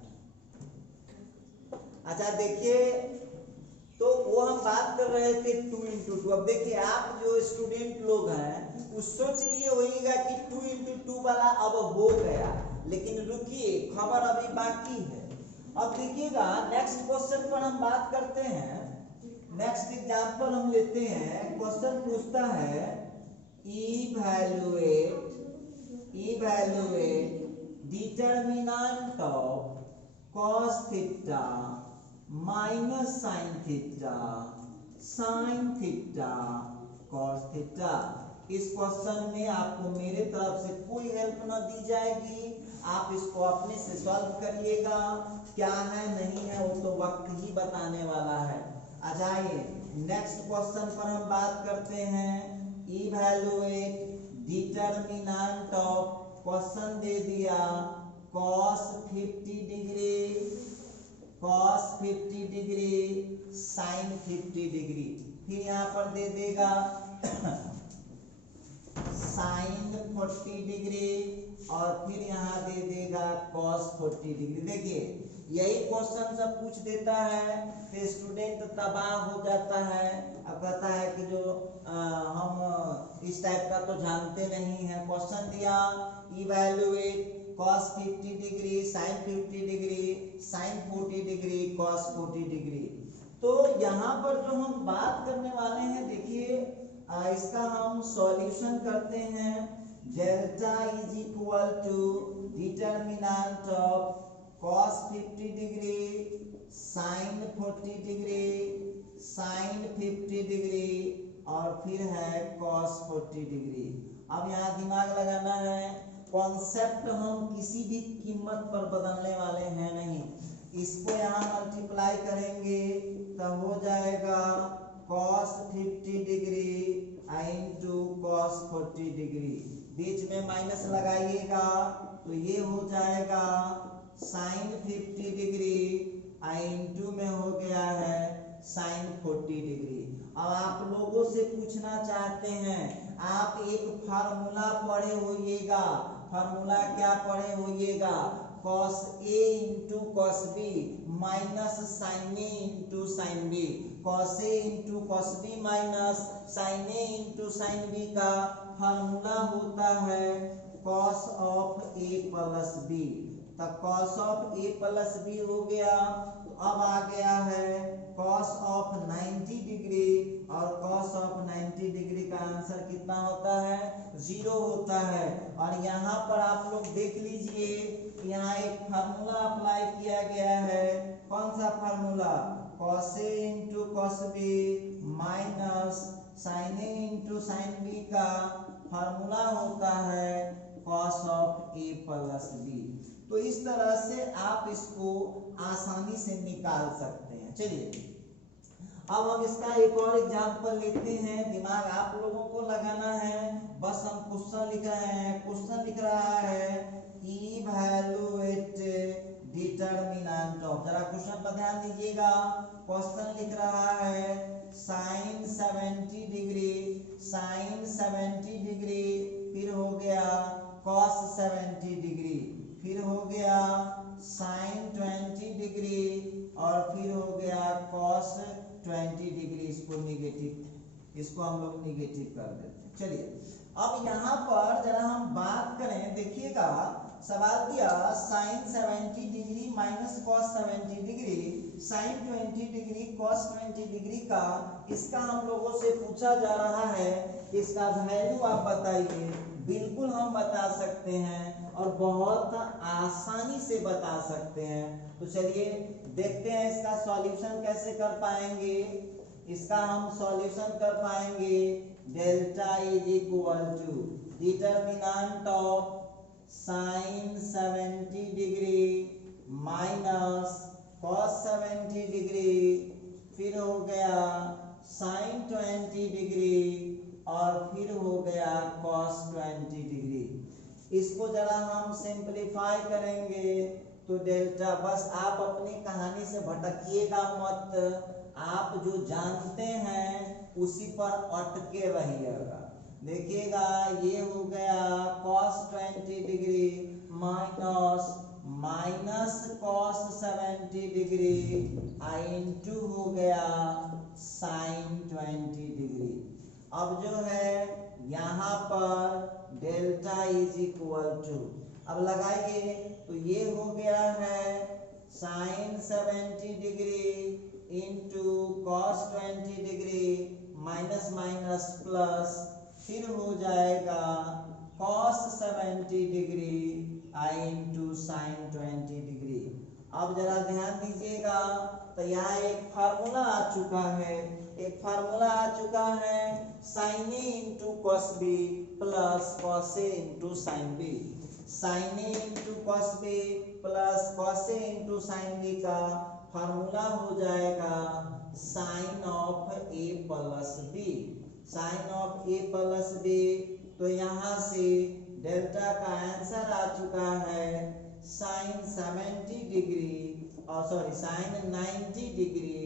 अच्छा देखिए, तो वो हम बात कर रहे थे 2 into 2। अब देखिए आप जो स्टूडेंट लोग हैं वो सोच लिए होगा कि 2 into 2 वाला अब हो गया, लेकिन रुकिए खबर अभी बाकी है। अब देखिएगा नेक्स्ट क्वेश्चन पर हम बात करते हैं, नेक्स्ट एग्जांपल हम लेते हैं। क्वेश्चन पूछता है evaluate determinant of cos theta minus sine theta cos theta. इस क्वेश्चन में आपको मेरे तरफ से कोई हेल्प ना दी जाएगी, आप इसको अपने से सॉल्व करिएगा, क्या है नहीं है वो तो वक्त ही बताने वाला है। आ जाइए नेक्स्ट क्वेश्चन पर हम बात करते हैं, इवैल्यूएट डिटर्मिनेंट ऑफ, क्वेश्चन दे दिया cos 50 डिग्री sin 50 डिग्री, फिर यहाँ पर दे देगा sin 40 डिग्री और फिर यहाँ दे देगा cos 40 डिग्री। देखिए यही क्वेश्चन सब पूछ देता है तो स्टूडेंट तबाह हो जाता है, अब कहता है कि जो हम इस टाइप का तो जानते नहीं है। क्वेश्चन दिया evaluate cos 50 degree sin 50 degree sin 40 degree cos 40 degree. तो यहाँ पर जो हम बात करने वाले हैं, देखिए इसका हम सॉल्यूशन करते हैं। Delta is equal to determinant of cos 50 degree sin 40 degree sin 50 degree और फिर है cos 40 डिग्री। अब यहाँ दिमाग लगाना है, कॉन्सेप्ट हम किसी भी कीमत पर बदलने वाले हैं नहीं, इसको यहाँ मल्टीप्लाई करेंगे तो हो जाएगा cos 50 degree into cos 40 degree, बीच में माइनस लगाइएगा तो ये हो जाएगा sin 50 डिग्री इंटू में हो गया है साइन 40 डिग्री। अब आप लोगों से पूछना चाहते हैं, आप एक फार्मूला पढ़े होइएगा। फार्मूला क्या पढ़े होइएगा? cos A into cos B minus sine A into sine B। cos A into cos B minus sine A into sine B का फार्मूला होता है cos of A plus B। तो cos of A plus B हो गया। तो अब आ गया है cos ऑफ 90 डिग्री, और cos ऑफ 90 डिग्री का आंसर कितना होता है? 0 होता है। और यहाँ पर आप लोग देख लीजिए, यहाँ एक फार्मूला अप्लाई किया गया है। कौन सा formula? cos A into cos B minus sine A into sine B का फार्मूला होता है cos of A plus B। तो इस तरह से आप इसको आसानी से निकाल सकते हैं। चलिए अब हम इसका एक और एग्जांपल लेते हैं। दिमाग आप लोगों को लगाना है, बस हम क्वेश्चन लिख रहे हैं। क्वेश्चन लिख रहा है इवैल्यूएट डिटरमिनेंट ऑफ, जरा क्वेश्चन पर ध्यान दीजिएगा। क्वेश्चन लिख रहा है साइन 70 डिग्री, साइन 70 डिग्री, फिर हो गया cos 70 डिग्री, फिर हो गया साइन 20 डिग्री, और फिर हो गया cos 20 डिग्री। इसको निगेटिव, इसको हम लोग निगेटिव कर देते हैं। चलिए अब यहाँ पर जरा हम बात करें, देखिएगा सवाल दिया sine 70 degree minus cos 70 degree, sine 20 degree cos 20 degree का इसका हम लोगों से पूछा जा रहा है, इसका वैल्यू आप बताइए। बिल्कुल हम बता सकते हैं और बहुत आसानी से बता सकते हैं। तो चलिए देखते हैं इसका सॉल्यूशन कैसे कर पाएंगे। इसका हम सॉल्यूशन कर पाएंगे। Delta is equal to determinant of sine 70 degree minus cos 70 degree, फिर हो गया साइन 20 डिग्री, और फिर हो गया cos 20 डिग्री। इसको जरा हम सिंपलीफाई करेंगे तो डेल्टा, बस आप अपनी कहानी से भटकिएगा मत, आप जो जानते हैं उसी पर अटके रहिएगा। देखिएगा ये हो गया cos 20 degree minus cos 70 degree into हो गया साइन 20 डिग्री। अब जो है यहाँ पर डेल्टा इज इक्वल टू, अब लगाइए तो ये हो गया है sine 70 degree into cos 20 degree minus minus plus, फिर हो जाएगा cos 70 degree into sine 20 degree. अब जरा ध्यान दीजिएगा, तो यहाँ एक फार्मूला आ चुका है, एक फार्मूला आ चुका है sine A into cos B plus cos A into sine B. Sine A into cos B plus cos A into sine B का फार्मूला हो जाएगा sine of A plus B, sine of A plus B. तो यहाँ से delta का answer आ चुका है साइन 70 डिग्री और सॉरी साइन 90 डिग्री,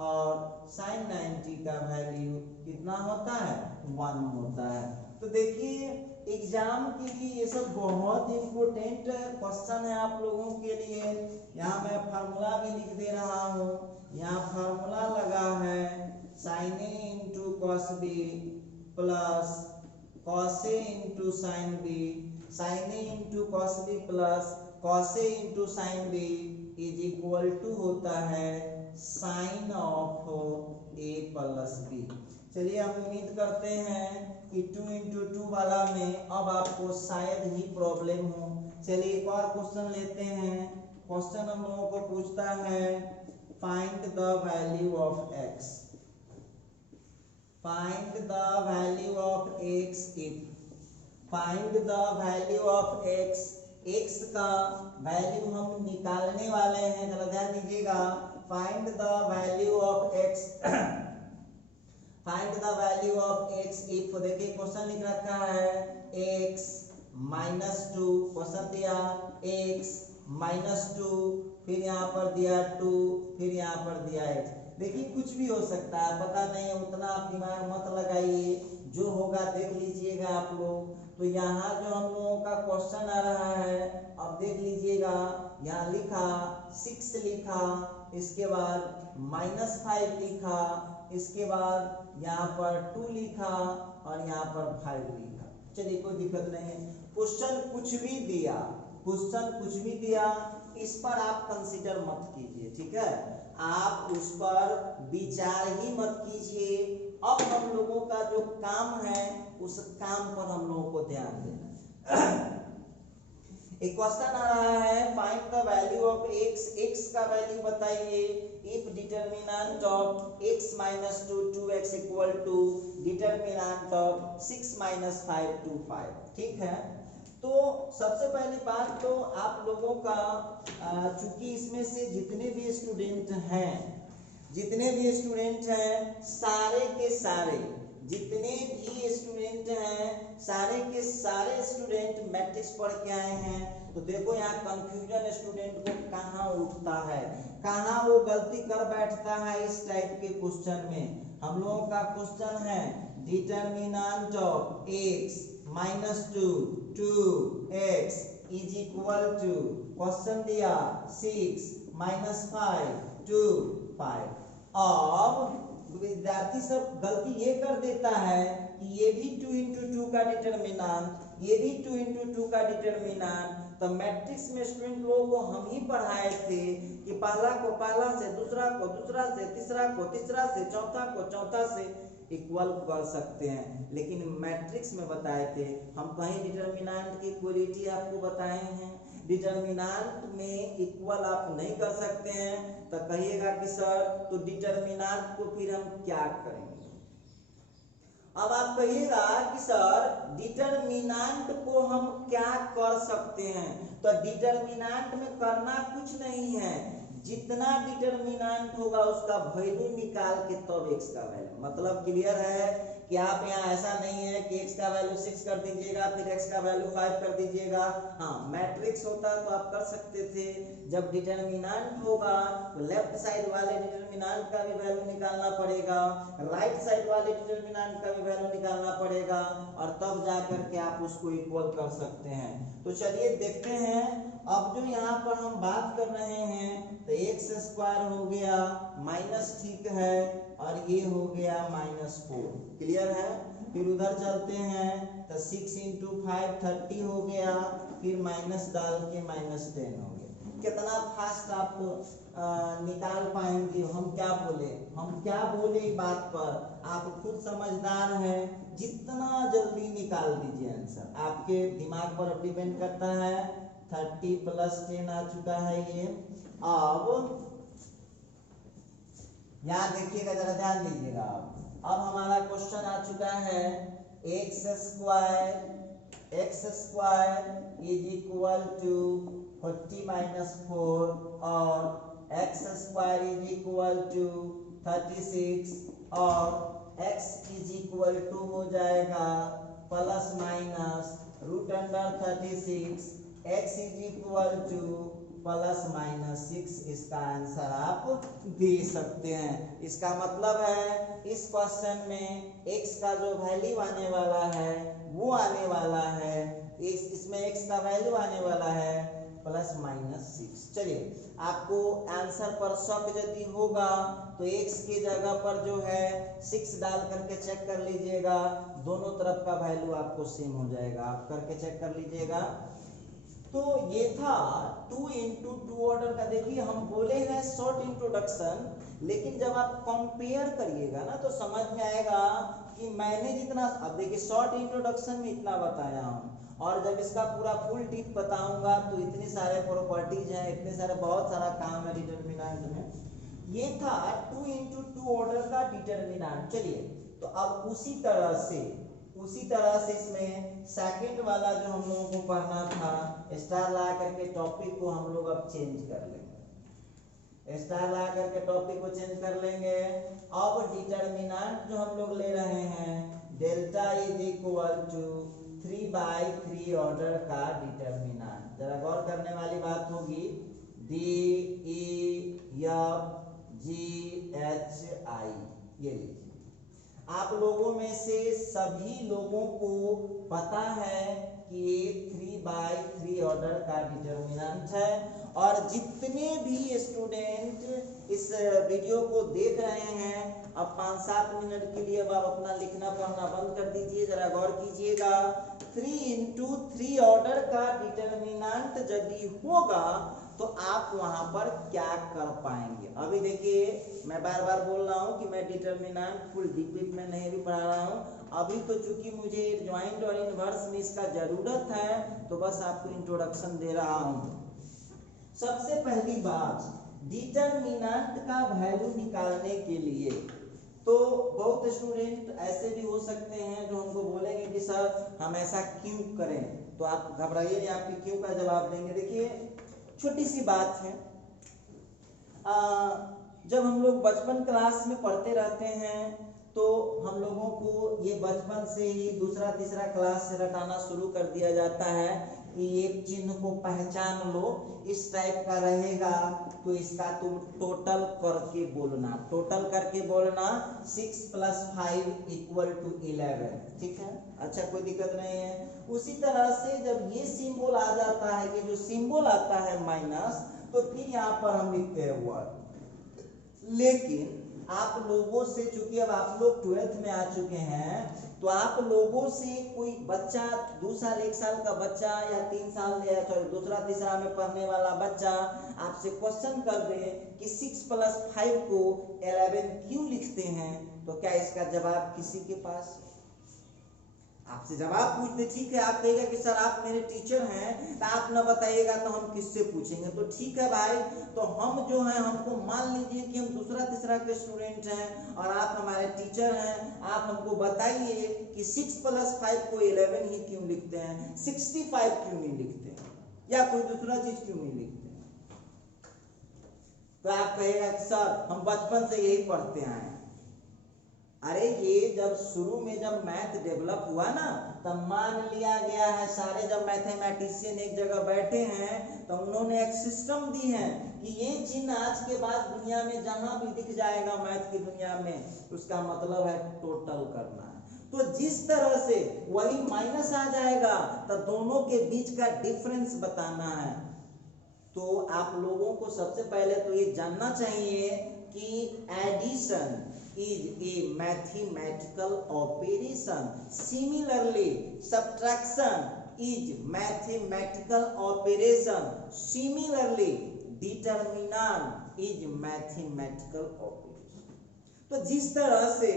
और साइन 90 का वैल्यू कितना होता है 1 होता है। तो देखिए एग्जाम के लिए ये सब बहुत इम्पोर्टेंट क्वेश्चन है आप लोगों के लिए। यहाँ मैं फार्मूला भी लिख दे रहा हूँ, यहाँ फार्मूला लगा है sine A into cos B plus cos A into sine B, sine A into cos B plus cos A into sine B is equal to होता है sine of A plus B. चलिए हम उम्मीद करते हैं कि 2 इंटू 2 वाला में अब आपको शायद ही प्रॉब्लम हो। चलिए एक और क्वेश्चन लेते हैं। क्वेश्चन हम लोगों को पूछता है find the value of x, find the value of x if, find the value of x, x का वैल्यू हम निकालने वाले हैं। जरा ध्यान दीजिएगा, find the value of x, find the value of x if, देखिए क्वेश्चन लिख रखा है एक्स माइनस 2, क्वेश्चन दिया एक्स माइनस 2, फिर यहाँ पर दिया 2, फिर यहाँ पर दिया एक्स। देखिए कुछ भी हो सकता है, पता नहीं है, उतना आप दिमाग मत लगाइए, जो होगा देख लीजिएगा आप लोग। तो यहाँ जो हम लोगों का क्वेश्चन आ रहा है, अब देख लीजिएगा, यहाँ लिखा 6 लिखा, इसके बाद -5 लिखा, इसके बाद यहाँ पर 2 लिखा और यहाँ पर 5 लिखा। चलिए कोई दिक्कत नहीं है, क्वेश्चन कुछ भी दिया, क्वेश्चन कुछ भी दिया, इस पर आप कंसीडर मत कीजिए, ठीक है, आप उस पर विचार ही मत कीजिए। अब हम लोगों का जो काम है उस काम पर हम लोगों को ध्यान देना है। एक क्वेश्चन आ रहा है, find the value of x, x का वैल्यू बताइए if determinant of x - 2 2x equal to determinant of 6 - 5 2 5। ठीक है, तो सबसे पहली बात तो आप लोगों का चूंकि इसमें से जितने भी स्टूडेंट हैं सारे के सारे, जितने भी स्टूडेंट हैं सारे के सारे स्टूडेंट मैट्रिक्स पढ़ के आए हैं। तो देखो यहाँ कंफ्यूजन स्टूडेंट को कहाँ उठता है, कहाँ वो गलती कर बैठता है इस टाइप के क्वेश्चन में। हम लोगों का क्वेश्चन है determinant of x - 2 2x is equal to, question दिया 6 - 5 2 5। अब विद्यार्थी सब गलती ये कर देता है कि ये भी 2 × 2 का डिटरमिनेंट, ये भी 2 × 2 का डिटरमिनेंट। तो मैट्रिक्स में स्टूडेंट लोगों को हम ही पढ़ाए थे कि पहला को पहला से, दूसरा को दूसरा से, तीसरा को तीसरा से, चौथा को चौथा से इक्वल कर सकते हैं, लेकिन मैट्रिक्स में बताए थे हम, कहीं डिटरमिनेंट की इक्वलिटी आपको बताए हैं, डिटरमिनेंट में इक्वल आप नहीं कर सकते हैं। तो कहिएगा कि सर तो डिटरमिनेंट को फिर हम क्या करेंगे। अब आप कहिएगा कि सर डिटरमिनेंट को हम क्या कर सकते हैं, तो डिटरमिनेंट में करना कुछ नहीं है, जितना डिटरमिनेंट होगा उसका वैल्यू निकाल के तब x का वैल्यू, मतलब क्लियर है कि आप यहाँ ऐसा नहीं है कि x का वैल्यू 6 कर दीजिएगा फिर x का वैल्यू 5 कर दीजिएगा। हाँ, मैट्रिक्स होता तो आप कर सकते थे, जब डिटरमिनेंट होगा तो लेफ्ट साइड वाले डिटरमिनेंट का भी वैल्यू निकालना पड़ेगा, राइट साइड वाले डिटरमिनेंट का भी वैल्यू निकालना पड़ेगा, और तब जाकर के आप उसको इक्वल कर सकते हैं। तो चलिए देखते हैं, अब जो यहाँ पर हम बात कर रहे हैं तो x² हो गया माइनस, ठीक है, और ये हो गया -4, क्लियर है। फिर उधर चलते हैं तो 6 × 5 30 हो गया, फिर माइनस डाल के -10 हो गया। कितना फास्ट आप निकाल पाएंगे, हम क्या बोले बात पर, आप खुद समझदार हैं, जितना जल्दी निकाल दीजिए आंसर, आपके दिमाग पर डिपेंड करता है। 30 + 10 आ चुका है ये। अब यहाँ देखिएगा, जरा ध्यान दीजिएगा। अब हमारा क्वेश्चन आ चुका है x² इज इक्वल टू 40 - 4 और x² इज इक्वल टू 36 और x इज इक्वल टू हो जाएगा ±√36, x इज इक्वल टू ±6। इसका आंसर आप दे सकते हैं। इसका मतलब है इस क्वेश्चन में x का जो वैल्यू आने वाला है वो आने वाला है, इसमें x का वैल्यू आने वाला है ±6। चलिए, आपको आंसर पर शक यदि होगा तो x की जगह पर जो है 6 डाल करके चेक कर लीजिएगा, दोनों तरफ का वैल्यू आपको सेम हो जाएगा, आप करके चेक कर लीजिएगा। तो ये था 2 × 2 ऑर्डर का। देखिए हम बोले हैं शॉर्ट इंट्रोडक्शन, लेकिन जब आप कंपेयर करिएगा ना तो समझ में आएगा कि मैंने जितना, अब देखिए शॉर्ट इंट्रोडक्शन में इतना बताया हूँ, और जब इसका पूरा फुल डीप बताऊंगा तो इतने सारे प्रॉपर्टीज हैं, इतने सारे बहुत सारा काम है डिटरमिनेंट में। ये था 2 × 2 ऑर्डर का डिटरमिनेंट। चलिए, तो अब उसी तरह से इसमें सेकंड वाला जो हम लोगों को पढ़ना था, स्टार ला करके टॉपिक को हम लोग अब चेंज कर लेंगे, स्टार ला करके टॉपिक को चेंज कर लेंगे। अब डिटरमिनेंट जो हम लोग ले रहे हैं, delta is equal to 3/3 order का डिटरमिनेंट। जरा गौर करने वाली बात होगी, D E F G ये लिखिए। आप लोगों में से सभी लोगों को पता है कि ये 3/3 ऑर्डर का डिटर्मिनेंट है, और जितने भी स्टूडेंट इस वीडियो को देख रहे हैं, अब 5-7 मिनट के लिए अब आप अपना लिखना पढ़ना बंद कर दीजिए, जरा गौर कीजिएगा। 3 × 3 ऑर्डर का डिटर्मिनेंट यदि होगा तो आप वहां पर क्या कर पाएंगे। अभी देखिए, मैं बार बार बोल रहा हूं कि मैं डिटर्मिनेंट फुल डीप में नहीं भी पढ़ा रहा हूं, अभी तो चूंकि मुझे ज्वाइंट और इनवर्स में इसका जरूरत है तो बस आपको इंट्रोडक्शन दे रहा हूं। सबसे पहली बात, डिटर्मिनेंट का वैल्यू निकालने के लिए तो बहुत स्टूडेंट ऐसे भी हो सकते हैं जो हमको बोलेंगे कि सर हम ऐसा क्यों करें, तो आप घबराइए नहीं, आपके क्यों का जवाब देंगे। देखिए, छोटी सी बात है, जब हम लोग बचपन क्लास में पढ़ते रहते हैं तो हम लोगों को ये बचपन से ही दूसरा तीसरा क्लास से रटाना शुरू कर दिया जाता है कि एक चिन्ह को पहचान लो, इस टाइप का रहेगा तो इसका तुम टोटल करके बोलना, 6 + 5 = 11, ठीक है, अच्छा कोई दिक्कत नहीं है। उसी तरह से जब ये सिंबल आ जाता है, कि जो सिंबल आता है माइनस, तो फिर यहाँ पर हम लिखते हैं वर्ड। लेकिन आप लोगों से, चूंकि अब आप लोग 12th में आ चुके हैं, तो आप लोगों से कोई बच्चा 2 साल 1 साल का बच्चा या 3 साल या दूसरा तीसरा में पढ़ने वाला बच्चा आपसे क्वेश्चन कर दे कि 6 + 5 को 11 क्यों लिखते हैं, तो क्या इसका जवाब किसी के पास? आपसे जवाब पूछते, ठीक है, आप कहेगा कि सर आप मेरे टीचर हैं, तो आप न बताइएगा तो हम किससे पूछेंगे। तो ठीक है भाई, तो हम जो हैं, हमको मान लीजिए कि हम दूसरा तीसरा के स्टूडेंट हैं और आप हमारे टीचर हैं, आप हमको बताइए कि 6 + 5 को 11 ही क्यों लिखते हैं, 65 क्यों नहीं लिखते हैं, या कोई दूसरा चीज क्यों नहीं लिखते हैं। तो आप कहेगा कि सर हम बचपन से यही पढ़ते आए हैं। अरे ये जब शुरू में जब मैथ डेवलप हुआ ना, तब मान लिया गया है, सारे जब मैथमेटिशियन एक जगह बैठे हैं तो उन्होंने एक सिस्टम दी है कि ये चिन्ह आज के बाद दुनिया में जहां भी दिख जाएगा मैथ की दुनिया में, उसका मतलब है टोटल करना है। तो जिस तरह से वही माइनस आ जाएगा तो दोनों के बीच का डिफरेंस बताना है। तो आप लोगों को सबसे पहले तो ये जानना चाहिए कि addition is a mathematical operation. Similarly, subtraction is mathematical operation. Similarly, determinant is mathematical operation. तो जिस तरह से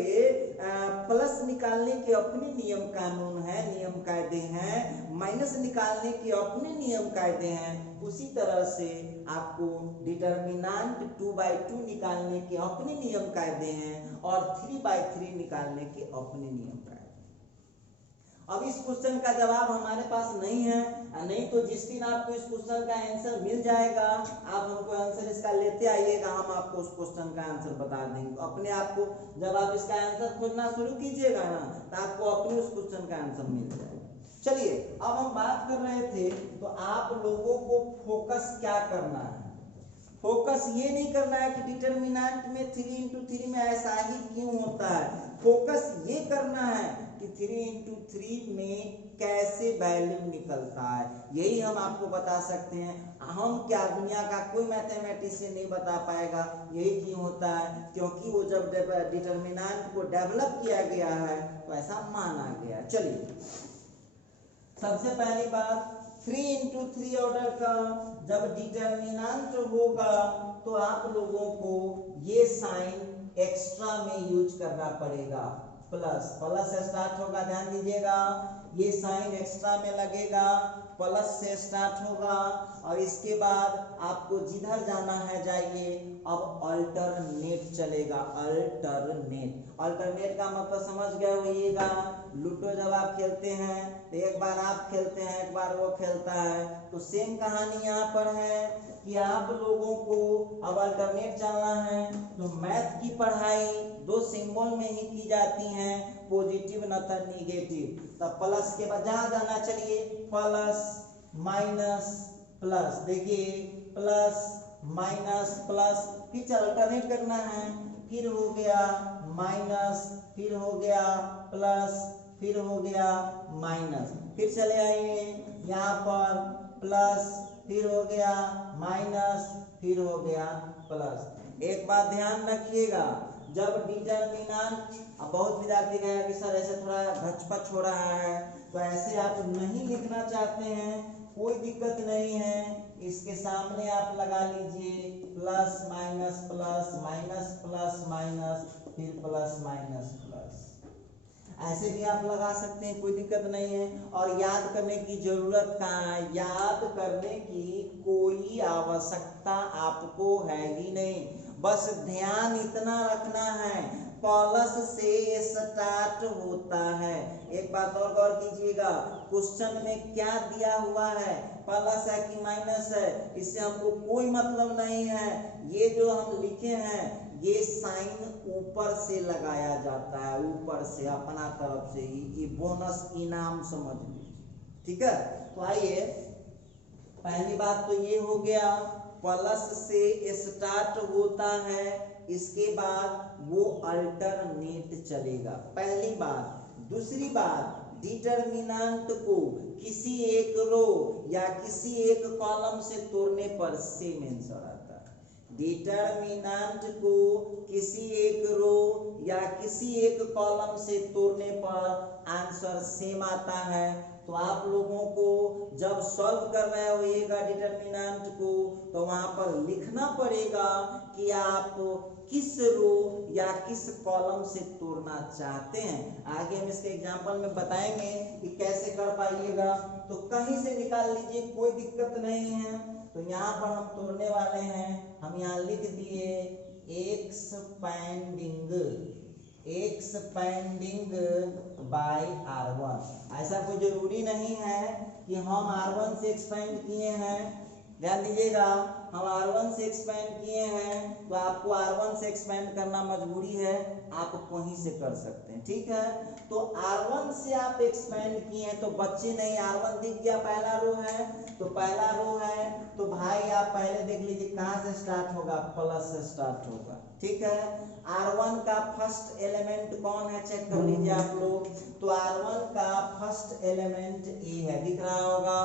प्लस निकालने के अपने नियम कानून है, नियम कायदे हैं, माइनस निकालने के अपने नियम कायदे हैं, उसी तरह से आपको डिटर्मिनेंट 2/2 निकालने के अपने नियम कायदे हैं और 3/3 निकालने के अपने नियम कायदे। अब इस क्वेश्चन का जवाब हमारे पास नहीं है, नहीं तो जिस दिन आपको इस क्वेश्चन का आंसर मिल जाएगा, आप हमको आंसर इसका लेते आइएगा, हम आपको उस क्वेश्चन का आंसर बता देंगे। तो अपने आप को जब आप इसका आंसर खोजना शुरू कीजिएगा ना, तो आपको अपने उस क्वेश्चन का आंसर मिल जाएगा। चलिए, अब हम बात कर रहे थे, तो आप लोगों को फोकस क्या करना है? फोकस ये नहीं करना है कि डिटर्मिनेंट में 3 × 3 में ऐसा ही क्यों होता है। फोकस ये करना है कि 3 × 3 में कैसे वैल्यू निकलता है, यही हम आपको बता सकते हैं। हम क्या, दुनिया का कोई मैथमेटिशियन नहीं बता पाएगा। यही क्यों होता है? क्योंकि वो जब डिटर्मिनेंट को डेवलप किया गया है तो ऐसा माना गया। चलिए, सबसे पहली बात, 3 × 3 ऑर्डर का जब डिटर्मिनेंट होगा तो आप लोगों को ये साइन एक्स्ट्रा में यूज करना पड़ेगा। प्लस से स्टार्ट होगा, ध्यान दीजिएगा, ये साइन एक्स्ट्रा में लगेगा, प्लस से स्टार्ट होगा, और इसके बाद आपको जिधर जाना है जाइए। अब अल्टरनेट चलेगा, अल्टरनेट का मतलब समझ गए होइएगा। लूडो जब आप खेलते हैं तो एक बार आप खेलते हैं, एक बार वो खेलता है, तो सेम कहानी यहाँ पर है कि आप लोगों को अब अल्टरनेट चलना है। तो मैथ की पढ़ाई 2 सिंबल में ही की जाती है, पॉजिटिव न तो निगेटिव। तो प्लस के बाद जहां जाना, चलिए, प्लस माइनस प्लस, देखिए प्लस माइनस प्लस, फिर अल्टरनेट करना है। फिर हो गया माइनस, फिर हो गया प्लस, फिर हो गया माइनस। फिर चले आइए यहाँ पर प्लस, फिर हो गया माइनस, फिर हो गया प्लस। एक बात ध्यान रखिएगा, जब डिटरमिनेंट, अब बहुत विद्यार्थी कहेगा कि सर ऐसे थोड़ा घचपच हो रहा है, तो ऐसे आप नहीं लिखना चाहते हैं, कोई दिक्कत नहीं है। इसके सामने आप लगा लीजिए plus minus plus minus plus minus, फिर प्लस माइनस प्लस, ऐसे भी आप लगा सकते हैं, कोई दिक्कत नहीं है। और याद करने की जरूरत कहाँ है, याद करने की कोई आवश्यकता आपको है ही नहीं। बस ध्यान इतना रखना है, प्लस से स्टार्ट होता है। एक बात और गौर कीजिएगा, क्वेश्चन में क्या दिया हुआ है, प्लस है कि माइनस है, इससे हमको कोई मतलब नहीं है। ये जो हम लिखे हैं ये साइन ऊपर से लगाया जाता है, ऊपर से अपना तरफ से ही, ये बोनस इनाम समझ लीजिए, ठीक है। तो आइए, पहली बात तो ये हो गया, प्लस से स्टार्ट होता है, इसके बाद वो अल्टरनेट चलेगा, पहली बात। दूसरी बात, डिटरमिनेंट को किसी एक रो या किसी एक कॉलम से तोड़ने पर सेम आंसर आता है। डिटरमिनेंट को किसी एक रो या किसी एक कॉलम से तोड़ने पर आंसर सेम आता है। तो आप लोगों को जब सॉल्व कर रहे होइएगा डिटरमिनेंट को, तो वहां पर लिखना पड़ेगा कि आप किस रो या किस कॉलम से तोड़ना चाहते हैं। आगे हम इसके एग्जांपल में बताएंगे कि कैसे कर पाइएगा, तो कहीं से निकाल लीजिए, कोई दिक्कत नहीं है। तो यहाँ पर हम तोड़ने वाले हैं, हम यहाँ लिख दिए एक्सपेंडिंग बाय R1। ऐसा कोई जरूरी नहीं है कि हम R1 से एक्सपेंड किए हैं, ध्यान दीजिएगा, हम R1 से एक्सपेंड किए हैं तो आपको R1 से एक्सपेंड करना मजबूरी है, आप वहीं से कर सकते हैं, ठीक है। तो R1 से आप एक्सपेंड किए हैं तो बच्चे नहीं, R1 दिख गया, पहला रो है, तो पहला रो है तो भाई आप पहले देख लीजिए कहाँ से स्टार्ट होगा, प्लस से स्टार्ट होगा, ठीक है। R1 का फर्स्ट एलिमेंट कौन है, चेक कर लीजिए आप लोग। तो R1 का फर्स्ट एलिमेंट ए है, दिख रहा होगा,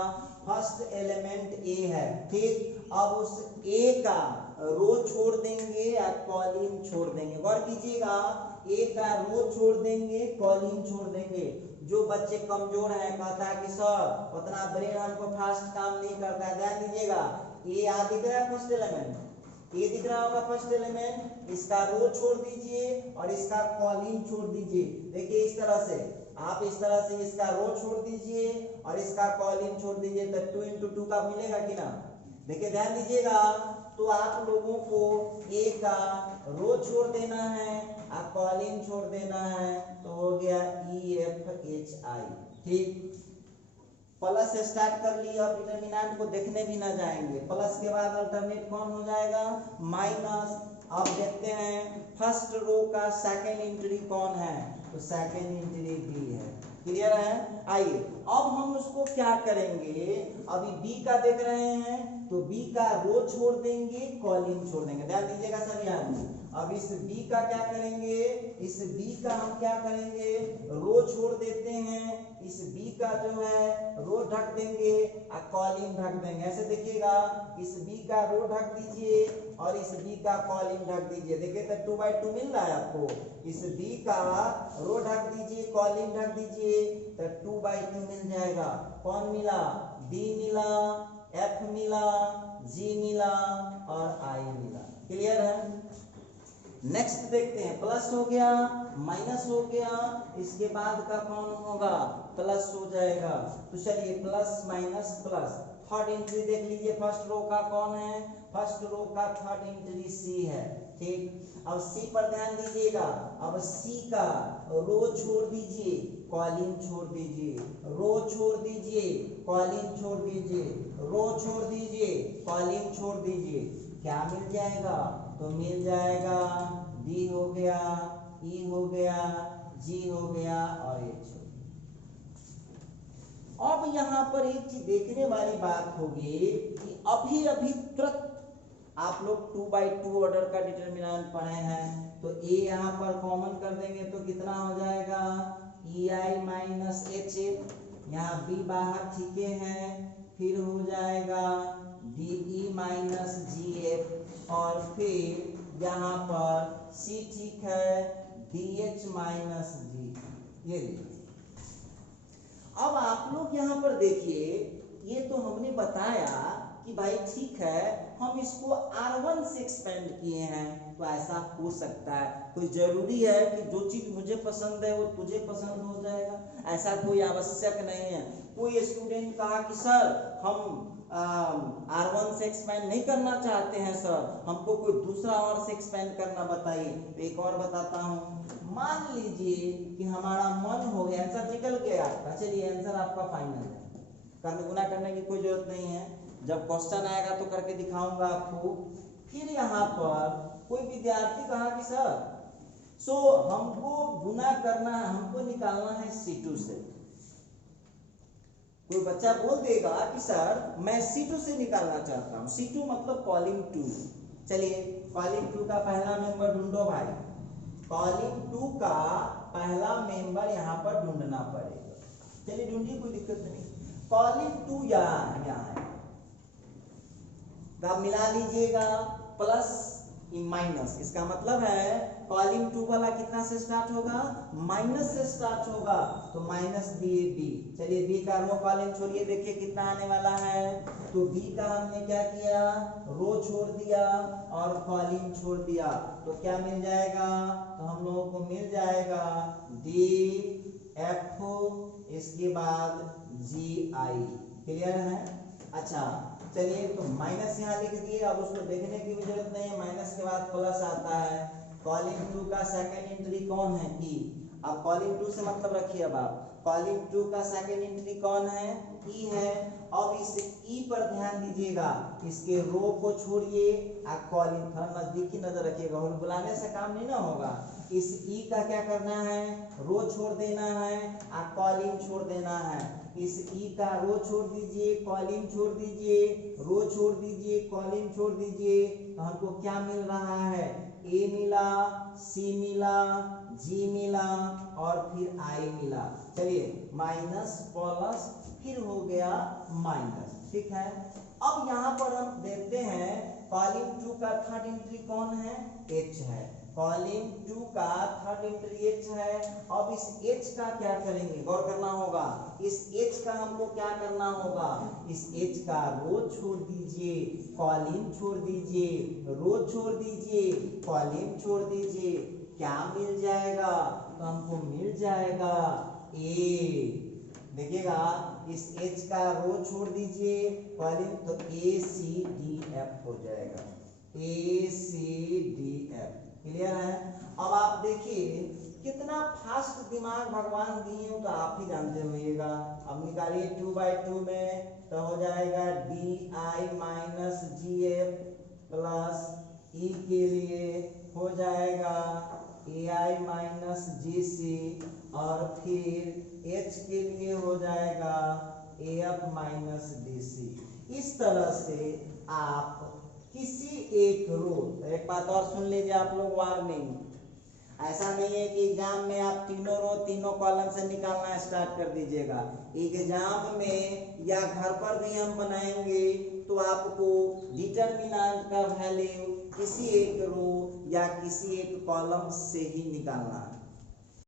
फर्स्ट एलिमेंट ए है, ठीक। अब उस ए का रो छोड़ देंगे या कॉलम छोड़ देंगे, गौर कीजिएगा, ए का रो छोड़ देंगे, कॉलम छोड़ देंगे। जो बच्चे कमजोर हैं, कहता है कि सर उतना ब्रेन हमको फास्ट काम नहीं करता है, ध्यान दीजिएगा, ए आ दिख रहा है फर्स्ट एलिमेंट, ये दिख रहा होगा फर्स्ट एलिमेंट, इसका रो छोड़ दीजिए और इसका कॉलम छोड़ दीजिए। देखिए इस तरह से, आप इस तरह से इसका रो छोड़ दीजिए और इसका कॉलम छोड़ दीजिए, तो 2 into 2 का मिलेगा कि ना। देखिए ध्यान दीजिएगा, तो आप लोगों को ए का रो छोड़ देना है और कॉलम छोड़ देना है, तो हो गया EFHI, ठीक। प्लस से स्टार्ट कर लिया, अब डिटरमिनेंट को देखने भी ना जाएंगे, प्लस के बाद अल्टरनेट कौन हो जाएगा, माइनस। अब देखते हैं फर्स्ट रो का सेकंड एंट्री कौन है, तो सेकंड एंट्री बी है, क्लियर है। आइए अब हम उसको क्या करेंगे, अभी बी का देख रहे हैं तो बी का रो छोड़ देंगे, कॉलम छोड़ देंगे, ध्यान दीजिएगा सभी आदमी। अब इस बी का क्या करेंगे, इस बी का हम क्या करेंगे, रो छोड़ देते हैं, इस बी का जो है रो ढक देंगे और कॉलम ढक देंगे, ऐसे देखिएगा, इस बी का रो ढक दीजिए और इस बी का कॉलम ढक दीजिए। देखिए तो 2 by 2 मिल रहा है आपको, इस बी का रो ढक दीजिए, कॉलम ढक दीजिए, तो 2 by 2 मिल जाएगा। कौन मिला, डी मिला, एफ मिला, जी मिला और आई मिला, क्लियर है। नेक्स्ट देखते हैं, प्लस हो गया, माइनस हो गया, इसके बाद का कौन होगा, प्लस हो जाएगा। तो चलिए plus minus plus, third entry देख लीजिए, फर्स्ट रो का कौन है, फर्स्ट रो का थर्ड एंट्री सी है, ठीक। अब सी पर ध्यान दीजिएगा, अब सी का रो छोड़ दीजिए, कॉलम छोड़ दीजिए, रो छोड़ दीजिए, कॉलम छोड़ दीजिए, रो छोड़ दीजिए, कॉलम छोड़ दीजिए, क्या मिल जाएगा, तो मिल जाएगा डी हो गया, ई हो गया, जी हो गया और एच हो गया। अब यहाँ पर एक चीज देखने वाली बात होगी कि अभी अभी तुरंत आप लोग 2/2 ऑर्डर का डिटरमिनेंट पढ़े हैं, तो ए यहाँ पर कॉमन कर देंगे तो कितना हो जाएगा EI माइनस HF, यहाँ बी बाहर ठीक है, फिर हो जाएगा DE माइनस GF, और फिर यहाँ पर C ठीक है DH माइनस G। ये अब आप लोग यहाँ पर देखिए, ये तो हमने बताया कि भाई ठीक है हम इसको R1 से एक्सपेंड किए हैं, तो ऐसा हो सकता है, कोई जरूरी है कि जो चीज मुझे पसंद है वो तुझे पसंद हो जाएगा, ऐसा कोई आवश्यक नहीं है। कोई स्टूडेंट कहा कि सर हम R1 से एक्सपेंड नहीं करना चाहते हैं सर, हमको कोई दूसरा और से एक्सपेंड करना बताइए। तो एक और बताता हूँ, मान लीजिए कि हमारा मन हो गया, आंसर निकल गया आपका, चलिए आंसर आपका फाइनल है, गुना करने की कोई जरूरत नहीं है, जब क्वेश्चन आएगा तो करके दिखाऊंगा आपको। फिर यहाँ पर कोई विद्यार्थी कहा कि सर हमको गुना करना है, हमको निकालना है C2 से। कोई बच्चा बोल देगा कि सर मैं C2 से निकालना चाहता हूँ, C2 मतलब कॉलम 2। चलिए कॉलम 2 का पहला मेंबर ढूंढो भाई, कॉलम 2 का पहला मेंबर यहाँ पर ढूंढना पड़ेगा। चलिए ढूंढिए, कोई दिक्कत नहीं। कॉलम 2 यहाँ है, तो मिला लीजिएगा प्लस माइनस, इसका मतलब है कॉलम 2 वाला कितना से स्टार्ट होगा, माइनस से स्टार्ट होगा, तो माइनस दिए बी। चलिए बी का रो कॉलम छोड़िए, देखिए कितना आने वाला है, तो बी का हमने क्या किया, रो छोड़ दिया और कॉलम छोड़ दिया, तो क्या मिल जाएगा, तो हम लोगों को मिल जाएगा DF, इसके बाद GI। क्लियर है? अच्छा चलिए, तो माइनस यहाँ लिख दिए, अब उसको देखने की भी जरूरत नहीं है, माइनस के बाद प्लस आता है। कॉलम 2 का सेकंड एंट्री कौन है, E। अब कॉलम 2 से मतलब रखिए, अब आप कॉलम 2 का सेकंड एंट्री कौन है, E है। अब इस E पर ध्यान दीजिएगा, इसके रो को छोड़िए, कॉलम थोड़ा नजदीकी नजर रखिएगा, और बुलाने से काम नहीं ना होगा। इस E का क्या करना है, रो छोड़ देना है, कॉलम छोड़ देना है। इस E का रो छोड़ दीजिए, कॉलम छोड़ दीजिए, रो छोड़ दीजिए, कॉलम छोड़ दीजिए, तो हमको क्या मिल रहा है, A मिला, C मिला, G मिला और फिर I मिला। चलिए माइनस प्लस फिर हो गया माइनस, ठीक है। अब यहाँ पर हम देखते हैं कॉलम 2 का थर्ड एंट्री कौन है, H है। कॉलम 2 का थर्ड एंट्री H है। अब इस H का क्या करेंगे, गौर करना होगा, इस H का हमको क्या करना होगा, इस H का रो छोड़ दीजिए, कॉलम छोड़ दीजिए, रो छोड़ दीजिए, कॉलम छोड़ दीजिए, क्या मिल जाएगा, तो हमको मिल जाएगा A। देखिएगा इस H का रो छोड़ दीजिए, कॉलम, तो ACDF हो जाएगा, ACDF। क्लियर है? अब आप देखिए कितना फास्ट दिमाग भगवान दिए हो, तो आप ही जानते होइएगा। अब निकालिए 2/2 में, तो हो जाएगा DI minus GF plus E के लिए हो जाएगा AI माइनस GC, और फिर H के लिए हो जाएगा AF माइनस DC। इस तरह से आप किसी एक रो, एक बात और सुन लीजिए आप लोग, वार्निंग, ऐसा नहीं है कि एग्जाम में आप तीनों रो तीनों कॉलम से निकालना स्टार्ट कर दीजिएगा। एग्जाम में या घर पर भी हम बनाएंगे तो आपको डिटरमिनेंट का वैल्यू किसी एक रो या किसी एक कॉलम से ही निकालना है।